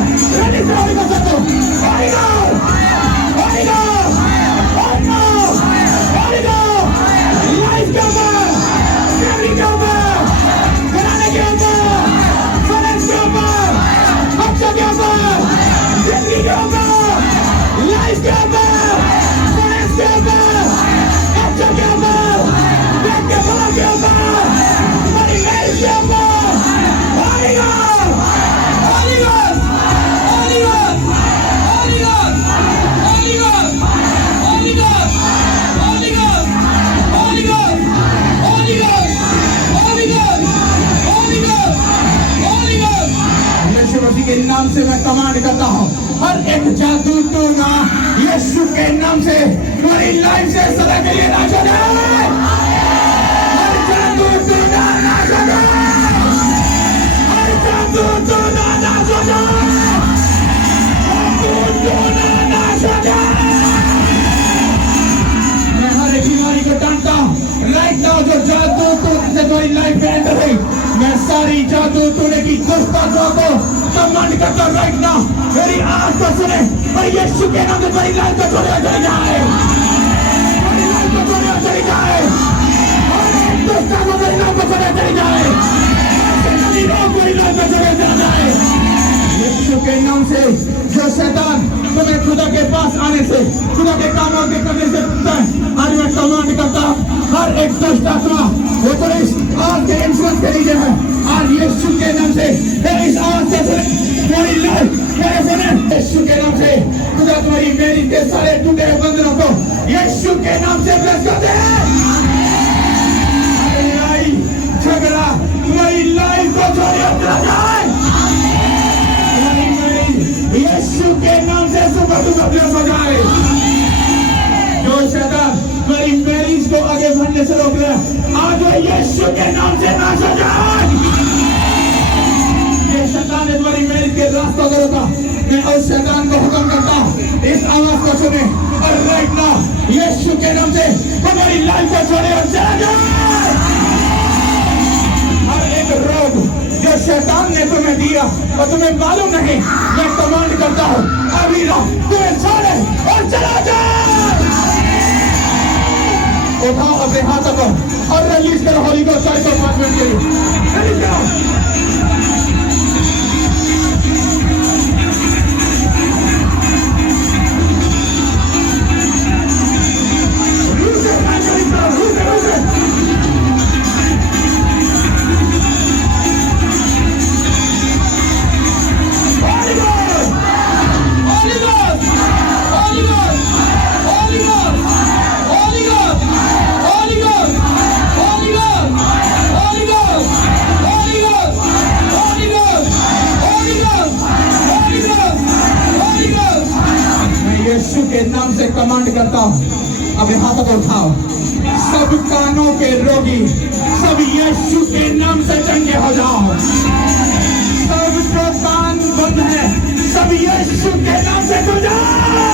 Release the Holy Ghost on them. Holy Ghost. Holy Ghost. Holy Ghost. Holy Ghost. Life giver. Family giver. Banana giver. Finance giver. Hotshot giver. Family giver. Life giver. Finance giver. Hotshot giver. Back giver giver. Money man giver. Holy Ghost. Holy Ghost. Holy Ghost. Holy Ghost. Holy Ghost. Holy Ghost. Holy Ghost. Holy Ghost. Holy Ghost. Holy Ghost. Holy Ghost. Holy Ghost. यीशु मसीह के नाम से मैं command करता हूँ, हर एक जादू tuna यीशु के नाम से तुम्हारी लाइफ से सदा के लिए नाश हो जाए। हर जादू टूना नाश हो जाए। हर जादू टूना नाश हो जाए। जादू टूना नाश हो जाए। मैं हर एक बीमारी को डांटता हूँ। राइट नाउ जो जादू टूने से तुम्हारी लाइफ में एंटर हुई, मैं सारी जादू टूने की दुष्ट आत्माओं को कमांड करता हूँ राइट नाउ, मेरी आवाज को सुने और यीशु के नाम से तुम्हारी लाइफ को छोड़े और चली जाए। तुम्हारी लाइफ को छोड़े और चली जाए। हर एक दुष्ट आत्मा तुम्हारी लाइफ को छोड़े और चली जाए। तुम्हारी लाइफ को छोड़े और चला जाए। यीशु के नाम से जो शैतान तुम्हें खुदा के पास आने से, खुदा के कामों के करने से रोकता है, आज मैं कमांड करता हूँ हर एक दुष्ट आत्मा वो तो इस आग के इंफ्लुएंस के नीचे है। आज यीशु के नाम से इस आग से तुम्हारी लाइफ मेरे सुने यीशु के नाम से खुदा तुम्हारी मेरी के सारे टूटे बंधनों को यीशु के नाम से ब्लेस कर दे। लड़ाई झगड़ा तुम्हारी लाइफ को छोड़े और चला जाए। यीशु के नाम से सुबह सुबह ब्लेस हो जाए। जो शैतान तुम्हारी मैरिज को आगे बढ़ने से रोक रहा है, आज वो यीशु के नाम से नाश हो जाए। ये शैतान ने तुम्हारी मैरिज के रास्ता को रोका, मैं उस शैतान को हुक्म करता हूँ इस आवाज को सुने और राइट नाउ यीशु के नाम से तुम्हारी लाइफ को छोड़े और चला जाए। हर एक रोग जो शैतान ने तुम्हें दिया और तुम्हें मालूम नहीं, मैं कमांड करता हूँ अभी तुम्हें छोड़े और चला जाए। उठाओ अपने हाथों को और रिलीज करो होली को 4 से 5 मिनट के लिए रिलीज करो। यीशु के नाम से कमांड करता हूँ, अपने हाथों को उठाओ। सब कानों के रोगी सब यीशु के नाम से चंगे हो जाओ। सब जो कान बंद है सब यीशु के नाम से खुल जाए।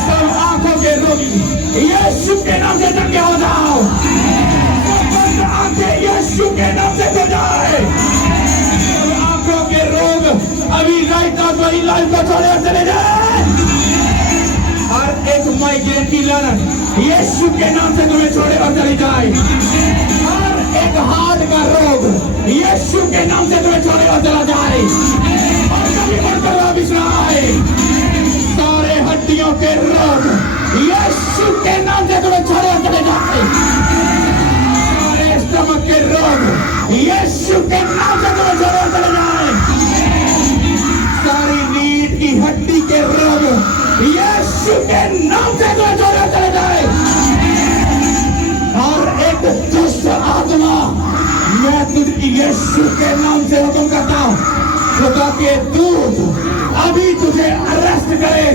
सब आंखों के रोगी यीशु के नाम से चंगे हो जाओ। सब बंद आंखें यीशु के नाम से खुल जाए। सब आंखों के रोग अभी राइट नाउ तुम्हारी लाइफ को छोड़े और चले जाए। हर एक माइग्रेन की लानत यीशु के नाम से तुम्हें छोड़े और चली जाए। हर एक हार्ट का रोग यीशु के नाम से तुम्हें छोड़े और चला जाए और कभी बढ़कर वापिस ना आए। सारे हड्डियों के रोग यीशु के नाम से तुम्हें छोड़े और चले जाए। सारे स्टमक के रोग यीशु के नाम से तुम्हें छोड़े और चले जाए। सारी रीढ़ की हड्डी के रोग यीशु के नाम से तुम्हें छोड़े चले जाए। और एक दुष्ट आत्मा मैं तुझे यीशु के नाम से हुक्म करता हूँ, खुदा के दूत अभी तुझे अरेस्ट करे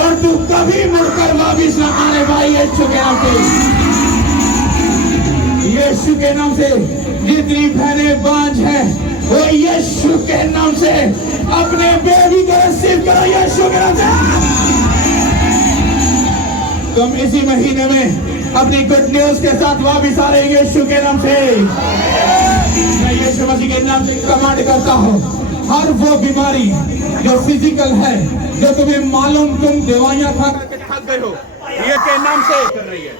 और तू कभी मुड़कर वापिस न आने पाए। यीशु के नाम से, यीशु के नाम से जितनी बहनें बांझ हैं वो यीशु के नाम से अपने बेबी को रिसीव करो। यीशु के नाम से तुम इसी महीने में अपनी गुड न्यूज के साथ वापिस आ रहे हैं। यीशु के नाम से मैं यीशु मसीह के नाम से कमांड करता हूँ, हर वो बीमारी जो फिजिकल है, जो तुम्हें मालूम तुम दवाइयां खा करके थक गए हो, ये के नाम से कर रही है।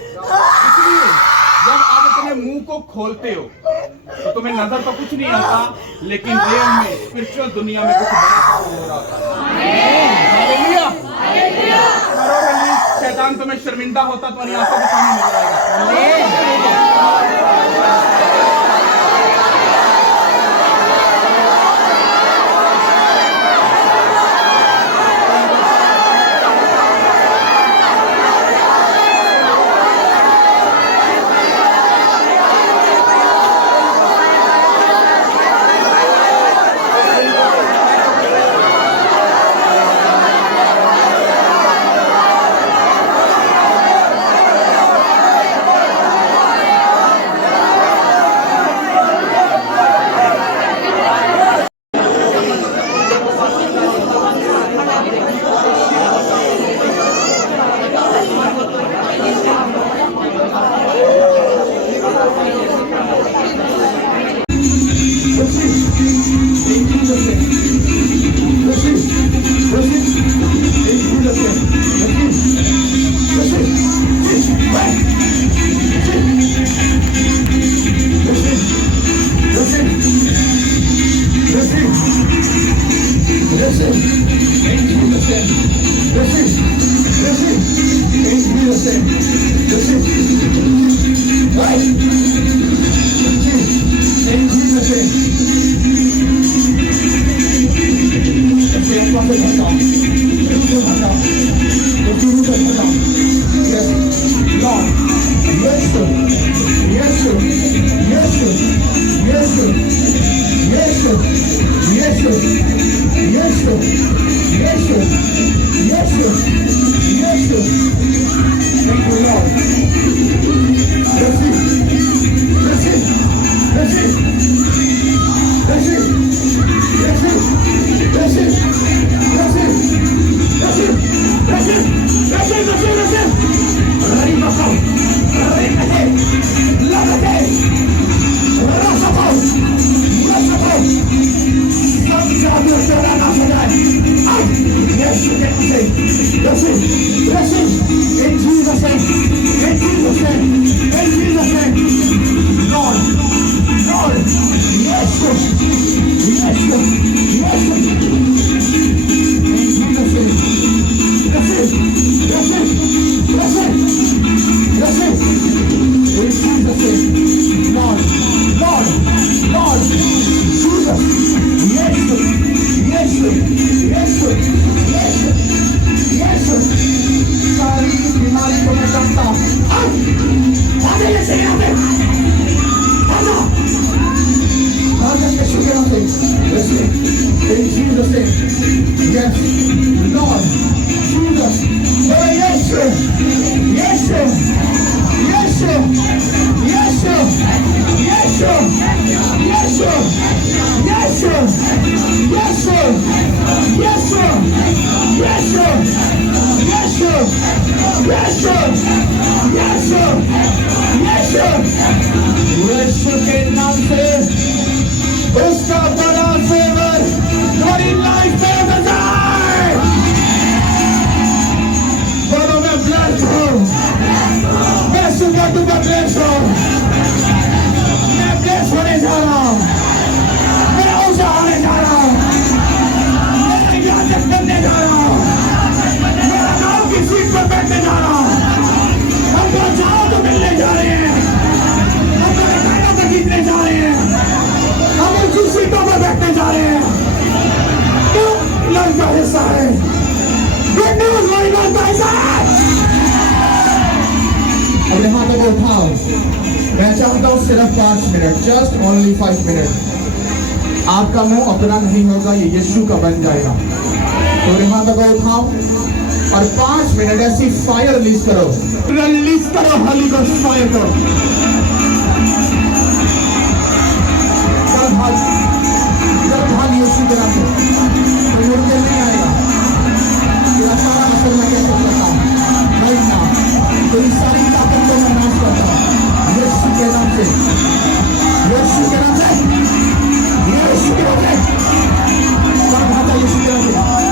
इसलिए जब आप अपने मुंह को खोलते हो तो तुम्हें नजर तो कुछ नहीं आता, लेकिन रियल में स्पिरिचुअल दुनिया में कुछ बड़ा काम हो रहा था। हालेलुया। करो रिलीज, शैतान तुम्हें शर्मिंदा होता तुम्हारी आंखों के सामने नजर आएगा। अपने हाथों को उठाओ। मैं चाहता हूँ सिर्फ 5 मिनट, जस्ट ओनली 5 मिनट। आपका मुंह अपना नहीं होगा, ये यीशु का बन जाएगा। तो अपने हाथों को उठाओ और 5 मिनट ऐसी फायर रिलीज करो, होली गोस्ट फायर को। जब भाग यीशु के नाम से कोई मुड़ के नहीं आएगा। तेरा सारा असर मैं कैसे करता हूँ राइट नाउ, तेरी सारी ताकत को मैं नाश करता हूँ यीशु के नाम से, यीशु के नाम से, यीशु के नाम से। सब भागा यीशु के नाम से।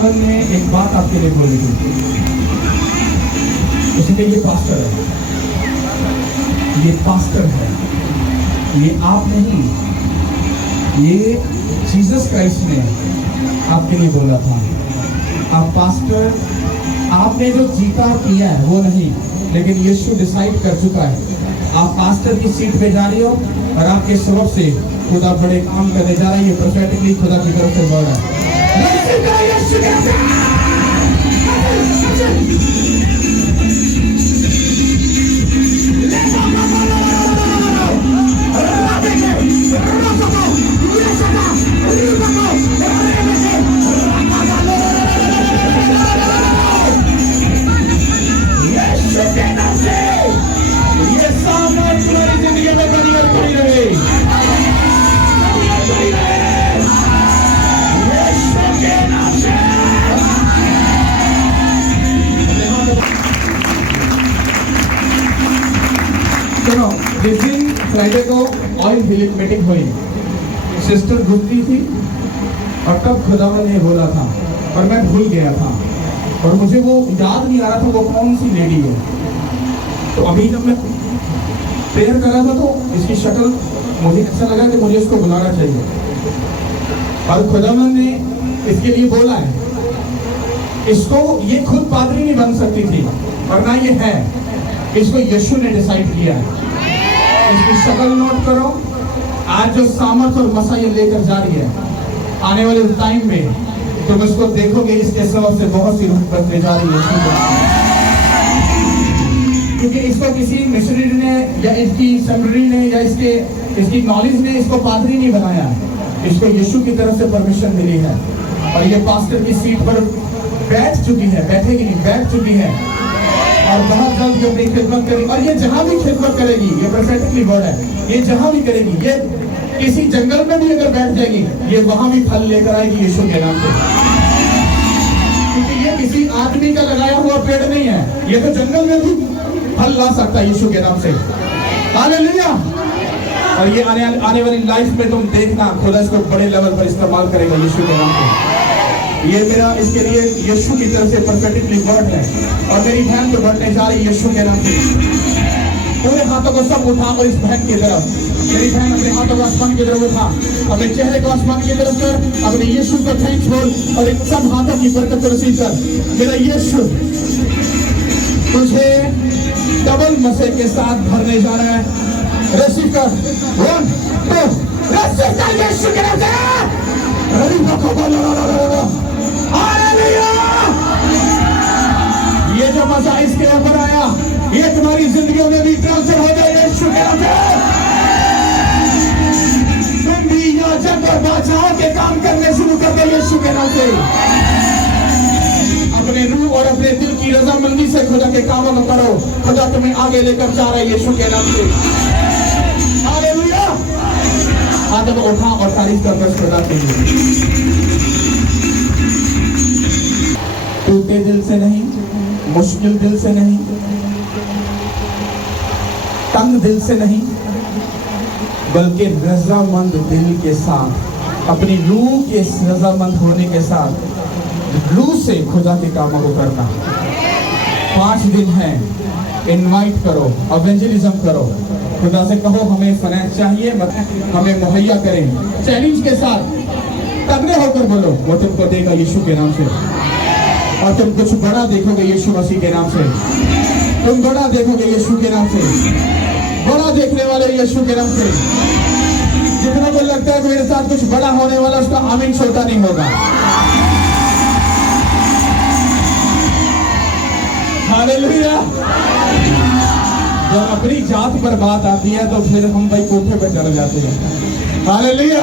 खुदावन ने एक बात आपके लिए बोली थी, उसने ये पास्टर है, ये पास्टर है, ये आप नहीं, ये जीसस क्राइस्ट ने आपके लिए बोला था। आप पास्टर, आपने जो जीता किया है वो नहीं, लेकिन यीशु डिसाइड कर चुका है आप पास्टर की सीट पे जा रही हो और आपके सबब से खुदा बड़े काम करने जा रहा है। ये प्रोफेटिकली खुदा की तरफ से वर्ड है। ये सामान तुम्हारी जिंदगी में बनी और खड़ी रहे। सुनो, जिस दिन फ्राइडे को ऑयल हीलिंग मीटिंग हुई, सिस्टर घुसती थी और तब खुदावन ने बोला था और मैं भूल गया था और मुझे वो याद नहीं आ रहा था वो कौन सी लेडी है। तो अभी जब मैं प्रेयर कर रहा था तो इसकी शक्ल मुझे ऐसा लगा कि मुझे इसको बुलाना चाहिए और खुदावन ने इसके लिए बोला है। इसको ये खुद पादरी नहीं बन सकती थी और ना ये है, इसको यीशु ने डिसाइड किया है। इसकी शक्ल नोट करो, आज जो सामर्थ और मसा ये लेकर जा रही है, आने वाले टाइम में तुम इसको देखोगे, इसके सबब से बहुत सी रूह बदलने जा रही है। क्योंकि इसको किसी मिशनरी ने या इसकी सेमिनरी ने या इसकी नॉलेज ने इसको पादरी नहीं बनाया, इसको यीशु की तरफ से परमिशन मिली है और ये पास्टर की सीट पर बैठ चुकी है, बैठेगी नहीं, बैठ चुकी है और बहुत जल्द अपनी खिदमत करेगी। और ये जहां भी खिदमत करेगी, ये प्रोफेटिकली वर्ड है, ये जहां भी करेगी, ये किसी जंगल में भी अगर बैठ जाएगी, ये वहां भी फल लेकर आएगी यीशु के नाम से। क्योंकि ये किसी आदमी का लगाया हुआ पेड़ नहीं है, ये तो जंगल में भी फल ला सकता है यीशु के नाम से। हालेलुया। और ये आने वाली लाइफ में तुम देखना, खुदा इसको बड़े लेवल पर इस्तेमाल करेगा यीशु के नाम से। ये मेरा इसके लिए यीशु की तरफ से परफेक्टली वर्ड है और मेरी बहन तो बढ़ने जा रही है यीशु के नाम से। पूरे हाथों को सब उठा और इस बहन की तरफ, मेरी बहन अपने हाथों को आसमान की तरफ उठा, अपने चेहरे को आसमान की तरफ कर, अपने यीशु को थैंक्स बोल और इन सब हाथों की बरकत को रिसीव कर। मेरा यीशु तुझे डबल मसे के साथ भरने जा रहा है। रिसीव कर, 1 2 रिसीव कर यीशु के नाम से। ये जो मजा इसके ऊपर आया, ये तुम्हारी जिंदगियों में भी ट्रांसफर हो जाए यीशु के नाम से। तुम भी याजक और बादशाहों के काम करने शुरू कर दो यीशु के नाम से। अपने रूह और अपने दिल की रजामंदी से खुदा के कामों को करो। खुदा तुम्हें आगे लेकर जा रहा है यीशु के नाम से। हालेलुया। हाथों को उठा और तारीफ कर बस खुदा के लिए। टूटे दिल से नहीं, मुश्किल दिल से नहीं, तंग दिल से नहीं, बल्कि रजामंद दिल के साथ, अपनी रूह के रजामंद होने के साथ रूह से खुदा के कामों को करना। 5 दिन है, इनवाइट करो, इवेंजलिज्म करो, खुदा से कहो हमें फाइनेंस चाहिए, हमें मुहैया करें। चैलेंज के साथ तगड़े होकर बोलो, वो तुमको देगा यीशु के नाम से। और तुम कुछ बड़ा देखोगे यीशु मसीह के नाम से। तुम बड़ा देखोगे यीशु के नाम से, बड़ा देखने वाले यीशु के नाम से। जितना को लगता है मेरे साथ कुछ बड़ा होने वाला, उसका आमीन छोटा नहीं होगा। हालेलुया। जब अपनी जात पर बात आती है तो फिर हम भाई कोठे पे चढ़ जाते हैं। हालेलुया।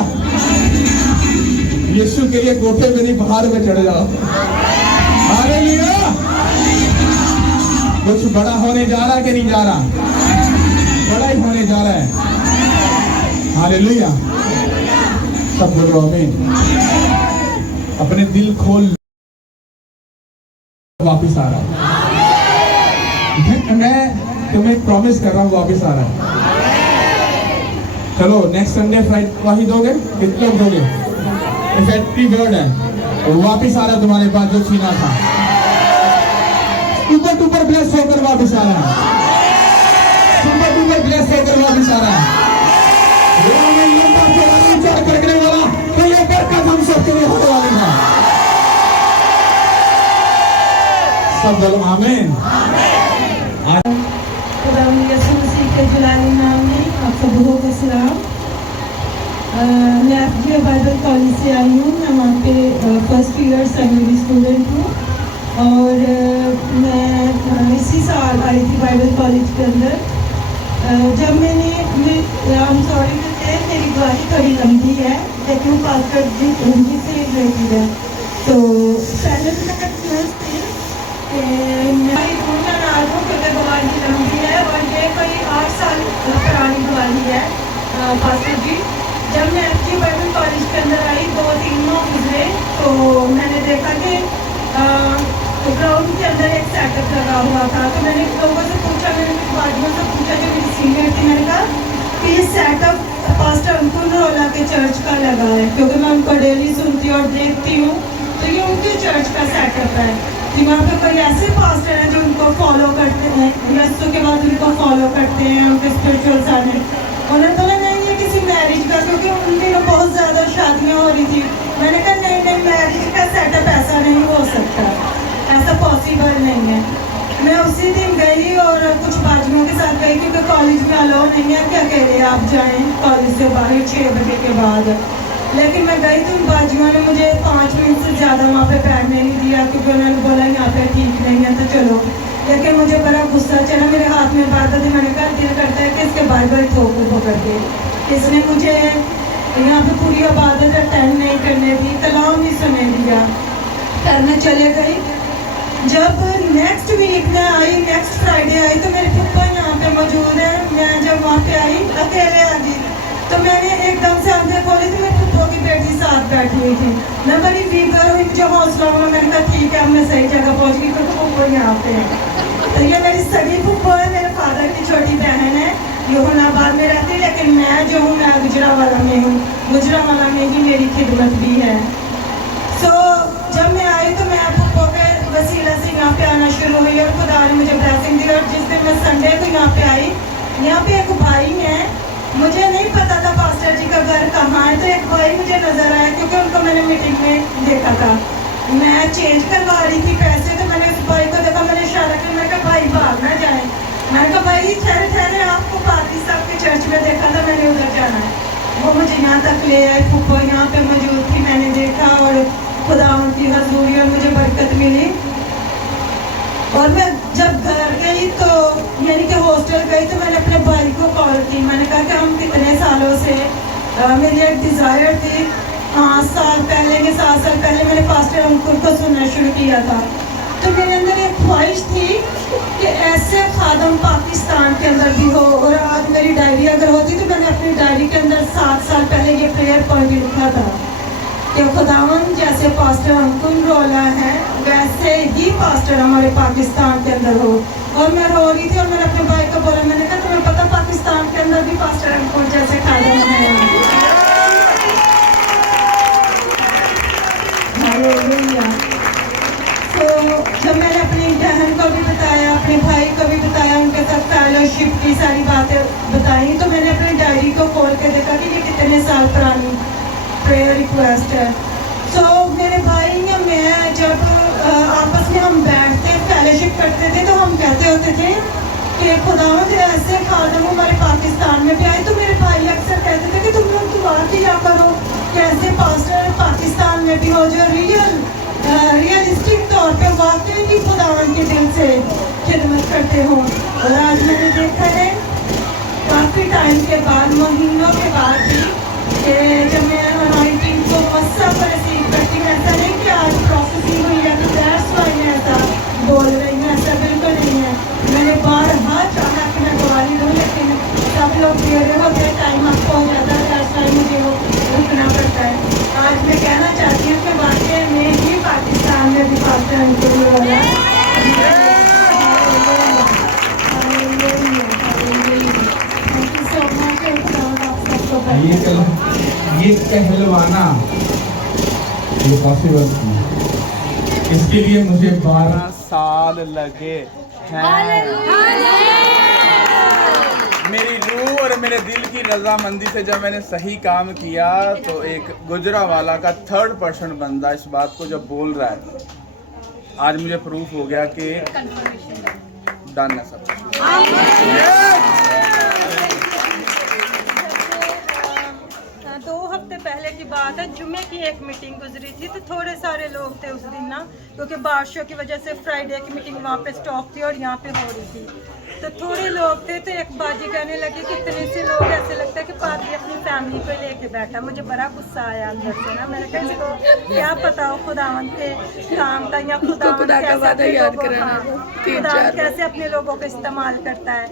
यीशु के लिए कोठे पे नहीं, पहाड़ पे चढ़ जाओ। हालेलुया। कुछ बड़ा होने जा रहा कि नहीं जा रहा? बड़ा ही होने जा रहा है। हालेलुया। सब बोलो आमीन। अपने दिल खोल, वापिस आ रहा है। मैं तुम्हें प्रॉमिस कर रहा हूँ वापिस आ रहा है। चलो नेक्स्ट संडे फ्राइडे वही दोगे, कितने लोग दोगे? इफेक्टिव वर्ड है। वापिस आ रहा है तुम्हारे पास जो छीना था, ऊपर टूपर ब्लेस होकर वापिस आ रहा है, सुपर डुपर ब्लेस होकर वापिस आ रहा है। विचार करने वाला तो ये बरकत हम सबके लिए होने वाली है। सब बोलो आमीन। खुदावंद यीशु मसीह के जलाली नाम में आप सबको का सलाम। मैं एफजे बाइबल कॉलेज से आई हूँ। मैं वहाँ पे फर्स्ट ईयर सेकेंडरी स्टूडेंट हूँ और मैं इसी साल आई थी बाइबल कॉलेज के अंदर। जब मैंने सॉरी मेरी गवाही थोड़ी लंबी है लेकिन पास्टर जी उनकी से रिलेटेड है। तो पहले तो मैं कंफ्यूज थी कि मेरी पूर्ण नाम को क्योंकि गवाही लंबी है और ये कोई 8 साल पुरानी गवाही है। पास्टर जी जब मैं एफजी बाइबल कॉलेज के अंदर आई 2-3 माह गुजरे तो मैंने देखा कि ग्राउंड के अंदर एक सेटअप लगा हुआ था। तो मैंने लोगों से पूछा, मैंने कुछ बाजूओं से पूछा जो मेरी सीनियर थी, मैंने कहा कि ये सेटअप पास्टर अंकुर रोला के चर्च का लगा है क्योंकि मैं उनको डेली सुनती और देखती हूँ। तो ये उनके चर्च का सेटअप है कि वहाँ पे कोई ऐसे पास्टर हैं जो उनको फॉलो करते हैं, यीशु के बाद उनको फॉलो करते हैं उनके स्पिरिचुअल साइड। उन्होंने बोला नहीं ये किसी मैरिज का, क्योंकि उन दिनों बहुत ज़्यादा शादियाँ हो रही थी। मैंने कहा नहीं मैरिज का सेटअप ऐसा नहीं हो सकता, ऐसा पॉसिबल नहीं है। मैं उसी दिन गई और कुछ बाजुओं के साथ गई क्योंकि कॉलेज में अलाउ नहीं है कि अकेले आप जाएं कॉलेज से बाहर 6 बजे के बाद। लेकिन मैं गई तो उन बाजुओं ने मुझे 5 मिनट से ज़्यादा वहाँ पे बैठने नहीं दिया क्योंकि उन्होंने बोला यहाँ पे ठीक नहीं है तो चलो। लेकिन मुझे बड़ा गुस्सा चला, मेरे हाथ में बात थी, मैंने कहा दिल करता है कि इसके बाइबल ठोक पकड़ के। इसने मुझे यहाँ पे पूरी इबादत अटेंड नहीं करने दी, कलाम नहीं सुनने दिया। फिर मैं चले गई। जब नेक्स्ट वीक में आई, नेक्स्ट फ्राइडे आई तो मेरी फूफा यहाँ पे मौजूद है। मैं जब वहाँ पे आई अकेले आ गई तो मैंने एकदम से आंखें खोली तो मेरी फूफा की बेटी साथ बैठी हुई थी। मैं बड़ी फीवर हुई, मुझे हौसला हुआ, मैंने कहा ठीक है अब मैं सही जगह पहुँच गई क्योंकि फूफा यहाँ पे है। तो ये मेरी सगी फूफा है, मेरे फादर की छोटी बहन है, योहनाबाद में रहती है। लेकिन मैं जो हूँ मैं गुजरावाला में हूँ, गुजरावाला में ही मेरी खिदमत भी है। सो जब मैं आई तो मैं फूफा के वसीला से यहाँ पे आना शुरू हुई और खुदा ने मुझे ब्लेसिंग दी। और जिस दिन मैं संडे को यहाँ पे आई, यहाँ पे एक भाई है, मुझे नहीं पता था पास्टर जी का घर कहाँ है। तो एक भाई मुझे नजर आया क्योंकि उनको मैंने मीटिंग में देखा था। मैं चेंज करवा रही थी पैसे तो मैंने उस भाई को देखा, मैंने इशारा किया, मैंने कहा भाई भाग ना जाए। मैंने कहा भाई ठहरे ठहरे, आपको पादरी साहब के चर्च में देखा था, मैंने उधर जाना है। वो मुझे यहाँ तक ले आए, फूफा यहाँ पे मौजूद थी, मैंने देखा और खुदा उनकी हजूरी और मुझे बरकत मिली। और मैं जब घर गई तो यानी कि हॉस्टल गई तो मैंने अपने भाई को कॉल की। मैंने कहा कि हम कितने सालों से मेरी एक डिज़ायर थी, 5 साल पहले के 7 साल पहले मैंने पास्टर अंकुर को सुनना शुरू किया था। तो मेरे अंदर एक ख्वाहिश थी कि ऐसे खादम पाकिस्तान के अंदर भी हो। और आज मेरी डायरी अगर होती तो मैंने अपनी डायरी के अंदर 7 साल पहले ये प्रेयर पॉइंट लिखा था कि खुदावन जैसे पास्टर अंकुर रोला है वैसे ही पास्टर हमारे पाकिस्तान के अंदर हो। और मैं रो रही थी और मैंने अपने भाई को बोला, मैंने कहा तुम्हें पता पाकिस्तान के अंदर भी पास्टर अंकुर जैसे खादम है। तो जब मैंने अपनी बहन को भी बताया, अपने भाई को भी बताया, उनके साथ फेलोशिप की सारी बातें बताई, तो मैंने अपनी डायरी को खोल के देखा कि ये कितने साल पुरानी प्रेयर रिक्वेस्ट है। सो मेरे भाई या मैं जब आपस में हम बैठते फेलोशिप करते थे तो हम कहते होते थे कि खुदावंद ऐसे खादम हमारे पाकिस्तान में भी आए। तो मेरे भाई अक्सर कहते थे कि तुम लोग दुआ किया करो कि ऐसे पास्टर पाकिस्तान में भी हो जो रियलिस्टिक तौर पे वाकई ही खुदावंद के दिल से खिदमत करते हो। और आज मैंने देखा है काफ़ी टाइम के बाद, महीनों के बाद भी, कि जब मैं अनॉइंटिंग को मस्सा पर रिसीव करती हूँ, ऐसा नहीं कि आज प्रोसेसिंग हुई है तो दैट्स व्हाई मैं ऐसा बोल रही हूँ, ऐसा बिल्कुल नहीं है। मैंने बारहा चाहा कि मैं गवाही दूँ लेकिन सब लोग दे रहे हो गए, टाइम आपको हो जाता है, दैट्स व्हाई मुझे वो रुकना पड़ता है। आज मैं कहना चाहती हूँ कि वाकई में ही पाकिस्तान में भी पास्टर अंकुर रोला ये कहलवाना ये पॉसिबल इसके लिए मुझे 12 साल लगे हैं। मेरी रूह और मेरे दिल की रजामंदी से जब मैंने सही काम किया तो एक गुजरावाला का 3rd पर्सन बंदा इस बात को जब बोल रहा है, आज मुझे प्रूफ हो गया कि डन है सब। 2 हफ्ते पहले की बात है, जुमे की एक मीटिंग गुजरी थी तो थोड़े सारे लोग थे उस दिन ना, क्योंकि बारिशों की वजह से फ्राइडे की मीटिंग वहाँ पे स्टॉप थी और यहाँ पे हो रही थी। तो थोड़े लोग थे तो एक बाजी कहने लगी कि इतने से लोग ऐसे लगता है कि पादरी अपनी फैमिली को लेके बैठा। मुझे बड़ा गुस्सा आया अंदर से ना, मैंने कहा इसको क्या पता हो खुदावन के काम का या खुदावन कैसे अपने लोगों को इस्तेमाल करता है।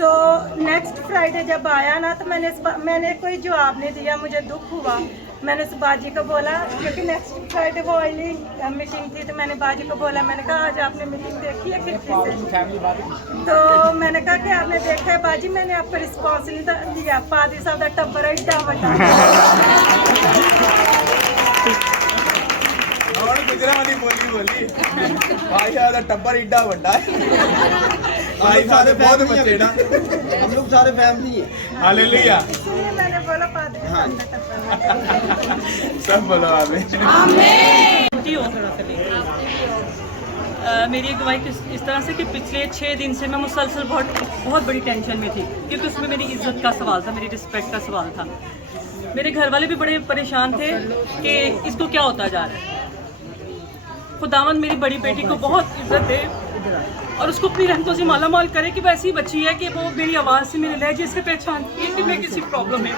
तो नेक्स्ट फ्राइडे जब आया ना तो मैंने कोई जवाब नहीं दिया, मुझे दुख हुआ। मैंने उस बाजी को बोला, क्योंकि नेक्स्ट फ्राइडे वो ऑयली मीटिंग थी, तो मैंने बाजी को बोला, मैंने कहा आज आपने मीटिंग देखी है खिड़की से? तो मैंने कहा कि आपने देखा है बाजी, मैंने आपको रिस्पॉन्स नहीं दिया। पादरी साहब का टब्बर एड्डा बड़ा गुजरावाली बोली भाई साहब का टब्बर एड्डा बड़ा है। भाई साहब बहुत बच्चे ना, हम लोग सारे फैमिली है। हालेलुया। इसलिए मैंने बोला पादरी साहब का टब्बर। सब बोलो आमीन। मेरी एक वाइफ इस तरह से कि पिछले 6 दिन से मैं मुसलसल बहुत बड़ी टेंशन में थी, क्योंकि उसमें मेरी इज्जत का सवाल था, मेरी रिस्पेक्ट का सवाल था। मेरे घर वाले भी बड़े परेशान थे कि इसको क्या होता जा रहा है। खुदावन मेरी बड़ी बेटी को बहुत इज्जत दे और उसको अपनी रहमतों से माला माल करे कि वैसी बच्ची है कि वो मेरी आवाज़ से, मेरे लहजे से पहचानती है कि मैं किसी प्रॉब्लम में।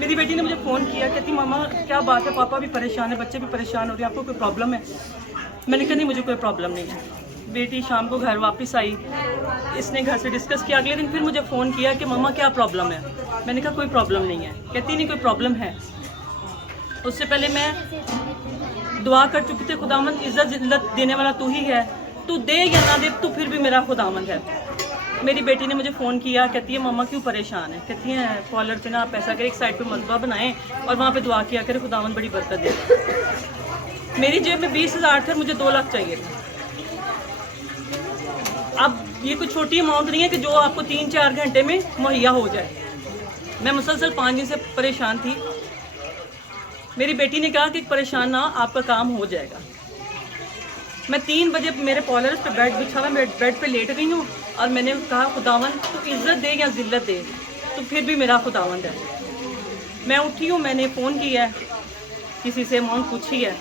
मेरी बेटी ने मुझे फ़ोन किया, कहती मामा क्या बात है, पापा भी परेशान है, बच्चे भी परेशान हो रहे हैं, आपको कोई प्रॉब्लम है? मैंने कहा नहीं मुझे कोई प्रॉब्लम नहीं है। बेटी शाम को घर वापस आई, इसने घर से डिस्कस किया। अगले दिन फिर मुझे फ़ोन किया कि मामा क्या प्रॉब्लम है? मैंने कहा कोई प्रॉब्लम नहीं है। कहती नहीं कोई प्रॉब्लम है। उससे पहले मैं दुआ कर चुकी थी, खुदावंद इज्जत जिल्लत देने वाला तू ही है, तू दे या ना दे तू फिर भी मेरा खुदावंद है। मेरी बेटी ने मुझे फ़ोन किया, कहती है मामा क्यों परेशान है? कहती है कॉलर पे ना आप ऐसा करें, एक साइड पे मलबा बनाएं और वहाँ पे दुआ किया करें, खुदावंद बड़ी बरकत दे। मेरी जेब में 20,000 थे, मुझे 2 लाख चाहिए थे। अब ये कोई छोटी अमाउंट नहीं है कि जो आपको 3-4 घंटे में मुहैया हो जाए। मैं मुसलसल 5 दिन से परेशान थी। मेरी बेटी ने कहा कि परेशान ना, आपका काम हो जाएगा। मैं 3 बजे मेरे पॉलर पे बेड बिछा हुआ, मैं बेड पे लेट गई हूँ और मैंने कहा खुदावंद तू इज्जत दे या जिल्लत दे, तो फिर भी मेरा खुदावंद है। मैं उठी हूँ, मैंने फ़ोन किया है, किसी से अमाउंट पूछी है।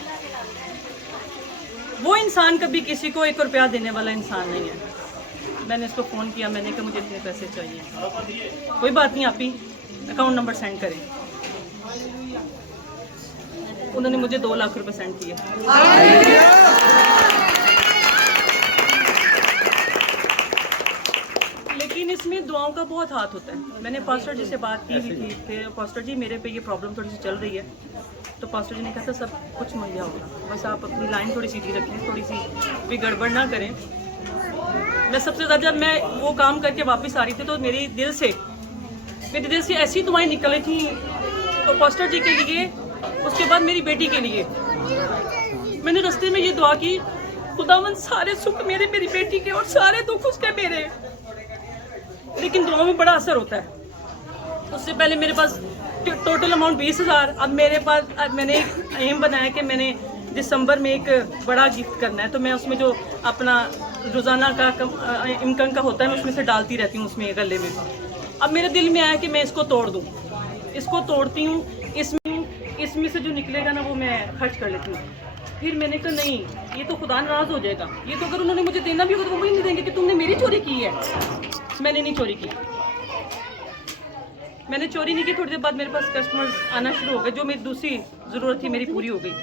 वो इंसान कभी किसी को 1 रुपया देने वाला इंसान नहीं है। मैंने इसको फ़ोन किया, मैंने कहा मुझे इतने पैसे चाहिए। कोई बात नहीं, आप ही अकाउंट नंबर सेंड करें। उन्होंने मुझे 2 लाख रुपए सेंड किए। लेकिन इसमें दुआओं का बहुत हाथ होता है। मैंने पास्टर जी से बात की हुई थी कि पास्टर जी मेरे पे ये प्रॉब्लम थोड़ी सी चल रही है, तो पास्टर जी ने कहा था सब कुछ मुहैया होगा, बस आप अपनी लाइन थोड़ी सीधी रखें, थोड़ी सी भी गड़बड़ ना करें। मैं सबसे ज़्यादा जब मैं वो काम करके वापस आ रही थी तो मेरे दिल से ऐसी दुआएं निकली थी, तो पास्टर जी के लिए, उसके बाद मेरी बेटी के लिए। मैंने रास्ते में ये दुआ की, खुदावंद सारे सुख मेरी बेटी के और सारे दुख उसके मेरे। लेकिन दुआ में बड़ा असर होता है। उससे पहले मेरे पास टोटल अमाउंट 20,000। अब मेरे पास मैंने एक एम बनाया कि मैंने दिसंबर में एक बड़ा गिफ्ट करना है, तो मैं उसमें जो अपना रोज़ाना का इनकम का होता है मैं उसमें से डालती रहती हूँ उसमें गले में। अब मेरे दिल में आया कि मैं इसको तोड़ दूँ, इसको तोड़ती हूँ, इसमें से जो निकलेगा ना वो मैं खर्च कर लेती हूँ। फिर मैंने कहा नहीं, ये तो खुदा नाराज़ हो जाएगा, ये तो अगर उन्होंने मुझे देना भी होगा तो वो भी नहीं देंगे कि तुमने मेरी चोरी की है। मैंने नहीं चोरी की, मैंने चोरी नहीं की। थोड़ी देर बाद मेरे पास कस्टमर्स आना शुरू हो गए, जो मेरी दूसरी ज़रूरत थी मेरी पूरी हो गई।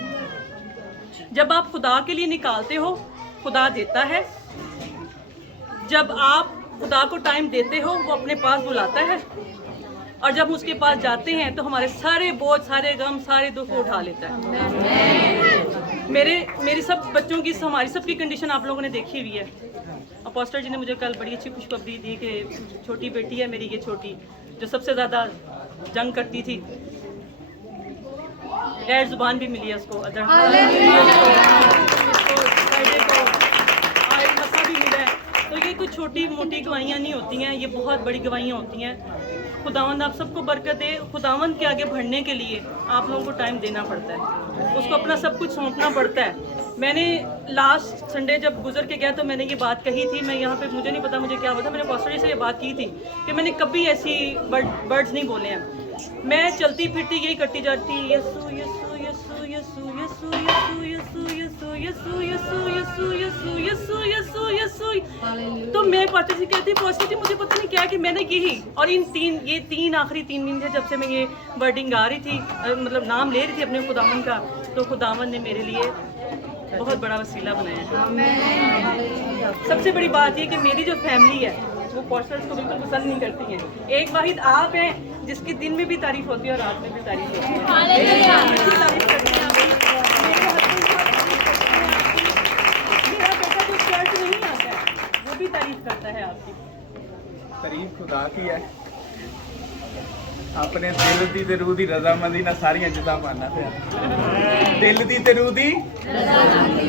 जब आप खुदा के लिए निकालते हो, खुदा देता है। जब आप खुदा को टाइम देते हो, वो अपने पास बुलाता है। और जब उसके पास जाते हैं तो हमारे सारे बोझ, सारे गम, सारे दुख उठा लेता है। मेरी सब बच्चों की, हमारी सबकी कंडीशन आप लोगों ने देखी हुई है। और पास्टर जी ने मुझे कल बड़ी अच्छी खुशखबरी दी कि छोटी बेटी है मेरी, ये छोटी जो सबसे ज़्यादा जंग करती थी, गैर जुबान भी मिली है उसको, फ्राइडे को आयल मसा भी मिला है। तो ये कोई छोटी मोटी गवाहियाँ नहीं होती हैं, ये बहुत बड़ी गवाहियाँ होती हैं। खुदावंद आप सबको बरकत दे। खुदावंद के आगे बढ़ने के लिए आप लोगों को टाइम देना पड़ता है, उसको अपना सब कुछ सौंपना पड़ता है। मैंने लास्ट संडे जब गुजर के गया तो मैंने ये बात कही थी, मैं यहाँ पे मुझे नहीं पता मुझे क्या हुआ था, मैंने पास्टर जी से ये बात की थी कि मैंने कभी ऐसी वर्ड्स नहीं बोले हैं। मैं चलती फिरती यही करती जाती, यस्सु यस्सु यस्सु यस्सु यस्सु यस्सु यस्सु यस्सु यस्सु यस्सु यस्सु यस्सु यस्सु यस्सु यस्सु। तो मैं पास्टर जी कहती पास्टर जी मुझे पता नहीं क्या कि मैंने की ही। और इन तीन आखिरी 3 दिन थे जब से मैं ये वर्डिंग गा रही थी, मतलब नाम ले रही थी अपने खुदावन का, तो खुदावन ने मेरे लिए बहुत बड़ा वसीला बनाया है। सबसे बड़ी बात ये कि मेरी जो फैमिली है वो पॉस्टर्स को बिल्कुल पसंद नहीं करती हैं। एक वाहिद आप हैं जिसकी दिन में भी तारीफ होती है और रात में भी तारीफ होती है। मेरा बेटा जो चर्च नहीं आता है वो भी तारीफ करता है आपकी। तारीफ खुदा की है, अपने दिल दी ते रूह दी रजामंदी ना सारियां जिदा मानना पे दिल दी ते रूह दी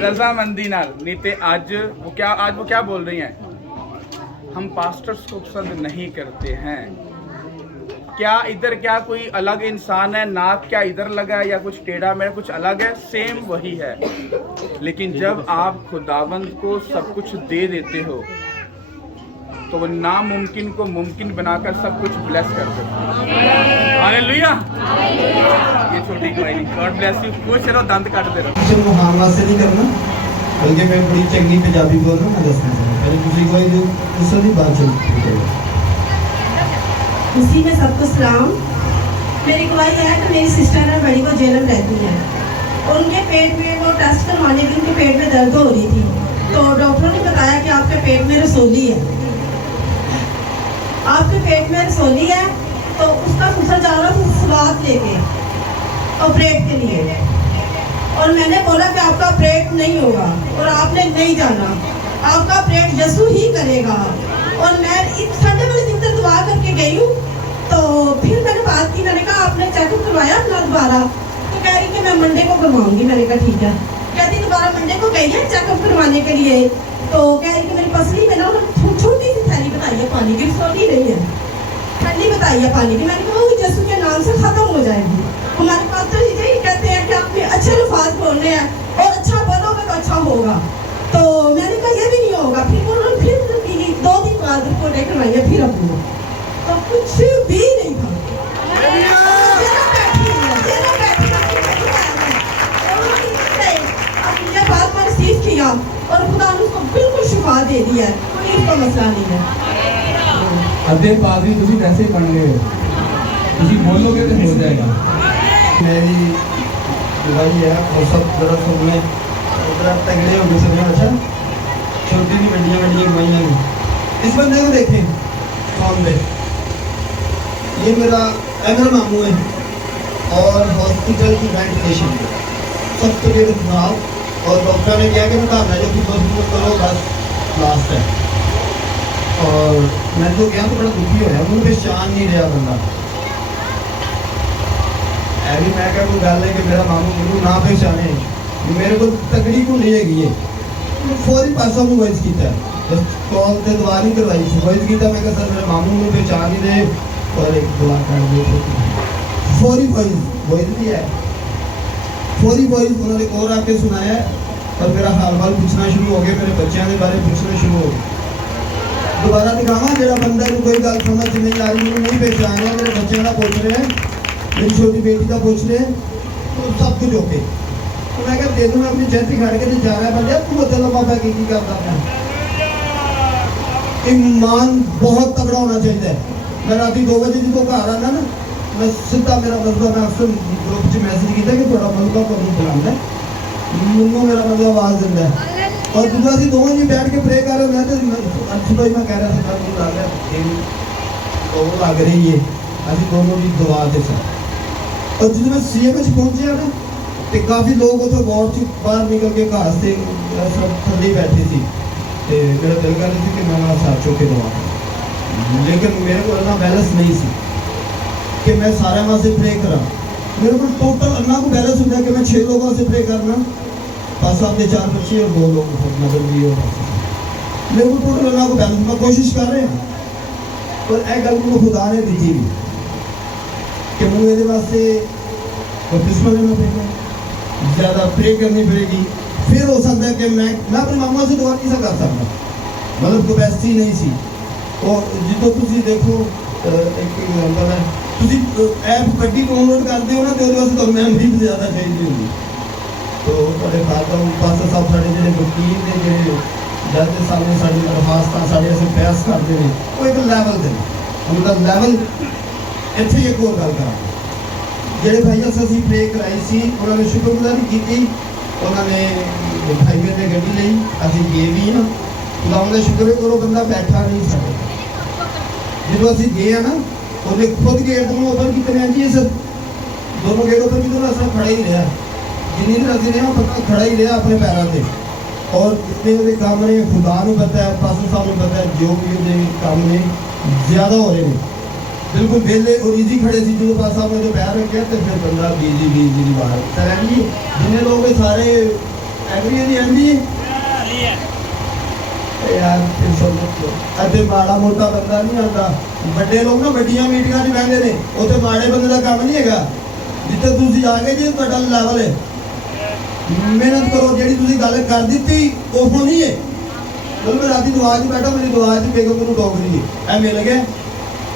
रजामंदी नाल। नहीं ते आज वो क्या बोल रही हैं, हम पास्टर्स को पसंद नहीं करते हैं। क्या इधर क्या कोई अलग इंसान है, नाक क्या इधर लगा है या कुछ टेढ़ा मेरा कुछ अलग है, सेम वही है। लेकिन जब आप खुदावंद को सब कुछ दे देते हो तो वो नामुमकिन को मुमकिन बनाकर सब कुछ ब्लेस कर देते हैं। हालेलुया। ये छोटी गवाही, गॉड ब्लेस यू। खुश रहो, दंद काटते रहो। मुझे मुहान वास्ते नहीं करना, बल्कि मैं बड़ी चंगी पंजाबी बोल रहा हूँ। मैं दसना चाहूँगा पहले दूसरी कोई दूसरी बात चल उसी में सबको सलाम। मेरी गवाही है कि मेरी सिस्टर है बड़ी को जेलम रहती है, उनके पेट में वो टेस्ट करवाने के उनके पेट में दर्द हो रही थी, तो डॉक्टरों ने बताया कि आपके पेट में रसोली है, आपके पेट में रसोली है। तो उसका ससुर जा रहा था स्वाद लेके ऑपरेट के लिए, और मैंने बोला कि आपका ऑपरेट नहीं होगा और आपने नहीं जाना, आपका ऑपरेट यीशु ही करेगा। और मैं इस संडे वाले दिन तक दुआ करके गई हूँ। तो फिर मैंने बात की, मैंने कहा आपने चेकअप करवाया अपना दोबारा? तो कह रही कि मैं मंडे को करवाऊंगी। मैंने कहा ठीक है। कहती दोबारा मंडे को गई है चेकअप करवाने के लिए, तो कह रही कि मेरी पसली में ना छोटी सी थैली बताई है पानी की, रसोली नहीं है, ठंडी बताई है पानी की। मैंने कहा वो यीशु के नाम से खत्म हो जाएगी। हमारे पास्टर जी यही कहते हैं कि आपने अच्छे अल्फाज बोलने हैं और अच्छा बोलोगे तो अच्छा होगा। तो मैंने कहा ये भी नहीं होगा। फिर उन्होंने फिर 2 दिन बाद रिपोर्ट करवाई है, फिर अपनी तो कुछ भी नहीं था। अपने बात पर रिसीव किया और खुदा ने उसको बिल्कुल शिफा दे दिया है, कोई इसका मसला नहीं है। अद्धे पादरी तुसी कैसे बन गए, तुसी बोलोगे तो हो जाएगा। मेरी गवाही है और सब जरा सुनने तगड़े हो गए सब। अच्छा छोटी नहीं बड़िया गवाहियाँ नहीं। इस बंदे को देखें सामने, ये मेरा मामू है और हॉस्पिटल की वेंटिलेशन सब तबीयत खराब, और डॉक्टर ने कहा कि मुकाबला जो कि हॉस्पिटल करो बस लास्ट है। और मैं तो गया तो बड़ा दुखी होया, मुझे पहचान नहीं रहा बंदा। अभी मैं क्या कोई गल है कि मेरा मामू मुझे ना पहचाने, मेरे को तगड़ी को ले गई है। फौरी पासा में वॉइस किया, बस कॉल से दुआ नहीं करवाई थी, वॉइस किया। मैं कहा सर मेरे मामू मुझे पहचान नहीं रहे और एक दुआ कर दो। फौरी वॉइस भी है, फौरी वॉइस उन्होंने और आके सुनाया और मेरा हाल वाल पूछना शुरू हो गया, मेरे बच्चों के बारे में पूछना शुरू हो गया। दोबारा दिखावा जरा बंदा को कोई गल समझ नहीं आ रही, नहीं पहचान रहा, मेरे बच्चों का पूछ रहे हैं, मेरी छोटी बेटी का पूछ रहे हैं, तो सब कुछ ओके। तो मैं क्या दे दूँ, मैं अपनी जैसी खड़ के जा रहा है बंदे, तू बता पापा की करता है। ईमान बहुत तगड़ा होना चाहिए। मैं रात 2 बजे जो घर आना ना, मैं सीधा मेरा मतलब मैं अक्सर ग्रुप से मैसेज किया कि थोड़ा मतलब को बुलाना है, मुन्नू मेरा मतलब आवाज़ देता है। और दूसरा से दोनों जी बैठ के प्रे कर रहे हैं। तो अच्छी भाई मैं कह रहा था तो लग रही है अभी दोनों की दुआ के साथ। और जब मैं CM पहुंचे ना तो काफ़ी लोग उसे वार्ड से बाहर निकल के घास से सब थल्ले बैठे थे। तो मेरा दिल कर रही थी कि मैं साथ चौके दुआ, लेकिन मेरे को इतना बैलेंस नहीं सी कि मैं सारे वहाँ से प्रे करा। मेरे को टोटल अल्लाह को बैलेंस होता है कि मैं 6 लोगों से प्रे करना, पास साहब के 4 बच्चे और 2 लोग मतलब भी हो, मेरे को टोटल अल्लाह को बैलेंस, मैं कोशिश कर रहे हैं पर एक गल को खुदा ने दी थी कि मैं मेरे वास्ते बपतिस्मा लेना पड़ेगा, ज़्यादा प्रे करनी पड़ेगी, फिर हो सकता है कि मैं अपने मामा से दुआ नहीं कर सकता, मतलब कैपेसिटी नहीं सी। और जितो तुम देखो एक एग्जाम्पल है, तुम ऐप गड्डी डाउनलोड करते हो ना तो वास्ते तो मैमरी भी ज़्यादा चाहिए होगी, तो बड़े फायदा पास साहब साढ़े जो वकील ने जो जज के सामने साड़ी दरखास्त साढ़े ऐसे बहस करते हैं वो एक लैवल दे उनका लैवल इतने एक और गल करा ਜਿਹੜੇ ਭਾਈਆਂ ਅਸੀਂ ਪ੍ਰੇ ਕਰਾਈ ਸੀ ਉਹਨਾਂ ਨੇ ਸ਼ੁਕਰਗੁਜ਼ਾਰੀ ਕੀਤੀ, ਉਹਨਾਂ ਨੇ ਭਾਈਆਂ ਨੇ ਗੱਡੀ ਲਈ, ਅਸੀਂ ਗਏ ਵੀ ਹਾਂ, ਖੁਦਾਵੰਦ ਦਾ ਸ਼ੁਕਰ ਹੈ ਉਹ ਬੰਦਾ ਬੈਠਾ ਨਹੀਂ ਸਾਡੇ, ਜਦੋਂ ਅਸੀਂ ਗਏ ਆ ਨਾ ਉਹਨੇ ਖੁਦ ਗੇਟ ਨੂੰ ਓਪਨ ਕੀਤੇ ਨੇ ਜੀ, ਸਰ दोनों गेट ऊपर की तरह खड़ा ही रहा, जिन्नी देर असं रहा पता खड़ा ही रहा अपने पैरों से, और इतने वो काम ने खुदा को पता है, पासों साहब को पता है, जो भी काम ने ज़्यादा हो रहे हैं बिल्कुल वेले और ईजी खड़े सी, जो पास साहब ने जो पैर रखे तो फिर बंदा बीजी बाहर सर एंडी जिन्हें लोग सारे एग्री एंडी यार फिर समझो अरे माड़ा मोटा बंदा नहीं आता, बड़े लोग ना बड़िया मीटिंगां च बहते हैं, उत्थे माड़े बंदे का काम नहीं है, जिते तुम आगे जी तुहाडा लैवल है, मेहनत करो, जी तुम गल कर दी वो होनी है। चलो मैं रात दुआ च बैठा, मेरी दुआ च बेगम को डोगरी है ऐ मिल गया,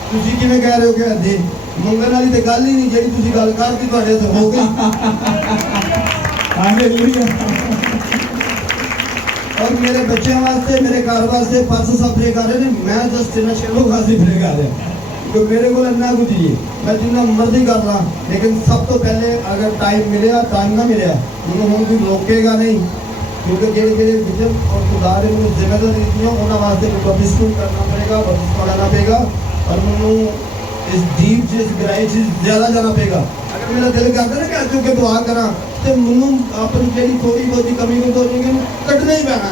तुम किवें कह रहे हो कि अद्धे मंगन वाली तो गल ही नहीं, जी तुम गल कर दी तुहाडे तो हो गई। और मेरे बच्चों वास्ते मेरे घर वास्ते पास सब प्रे कर रहे हैं, मैं जस्ट इन्हें 6 लोग हासिल प्रे कर रहे हैं, तो मेरे को इन्ना कुछ ही मैं जितना मर्जी कर रहा, लेकिन सब तो पहले अगर टाइम मिले टाइम ना मिले उन्होंने हम कोई रोकेगा नहीं, क्योंकि जेड़े विजन और खुदा ने उन्होंने जिम्मेदारी दी उन्होंने वास्ते बपतिस्मा करना पड़ेगा, बपतिस्मा लेना पड़ेगा, और उन्होंने इस डीप जिस गहराई से ज़्यादा जाना पड़ेगा। अगर मेरा दिल करता है कि क्योंकि दुआ करा तो मैं अपनी जी थोड़ी बहुत कमी को तो कटना ही पैना,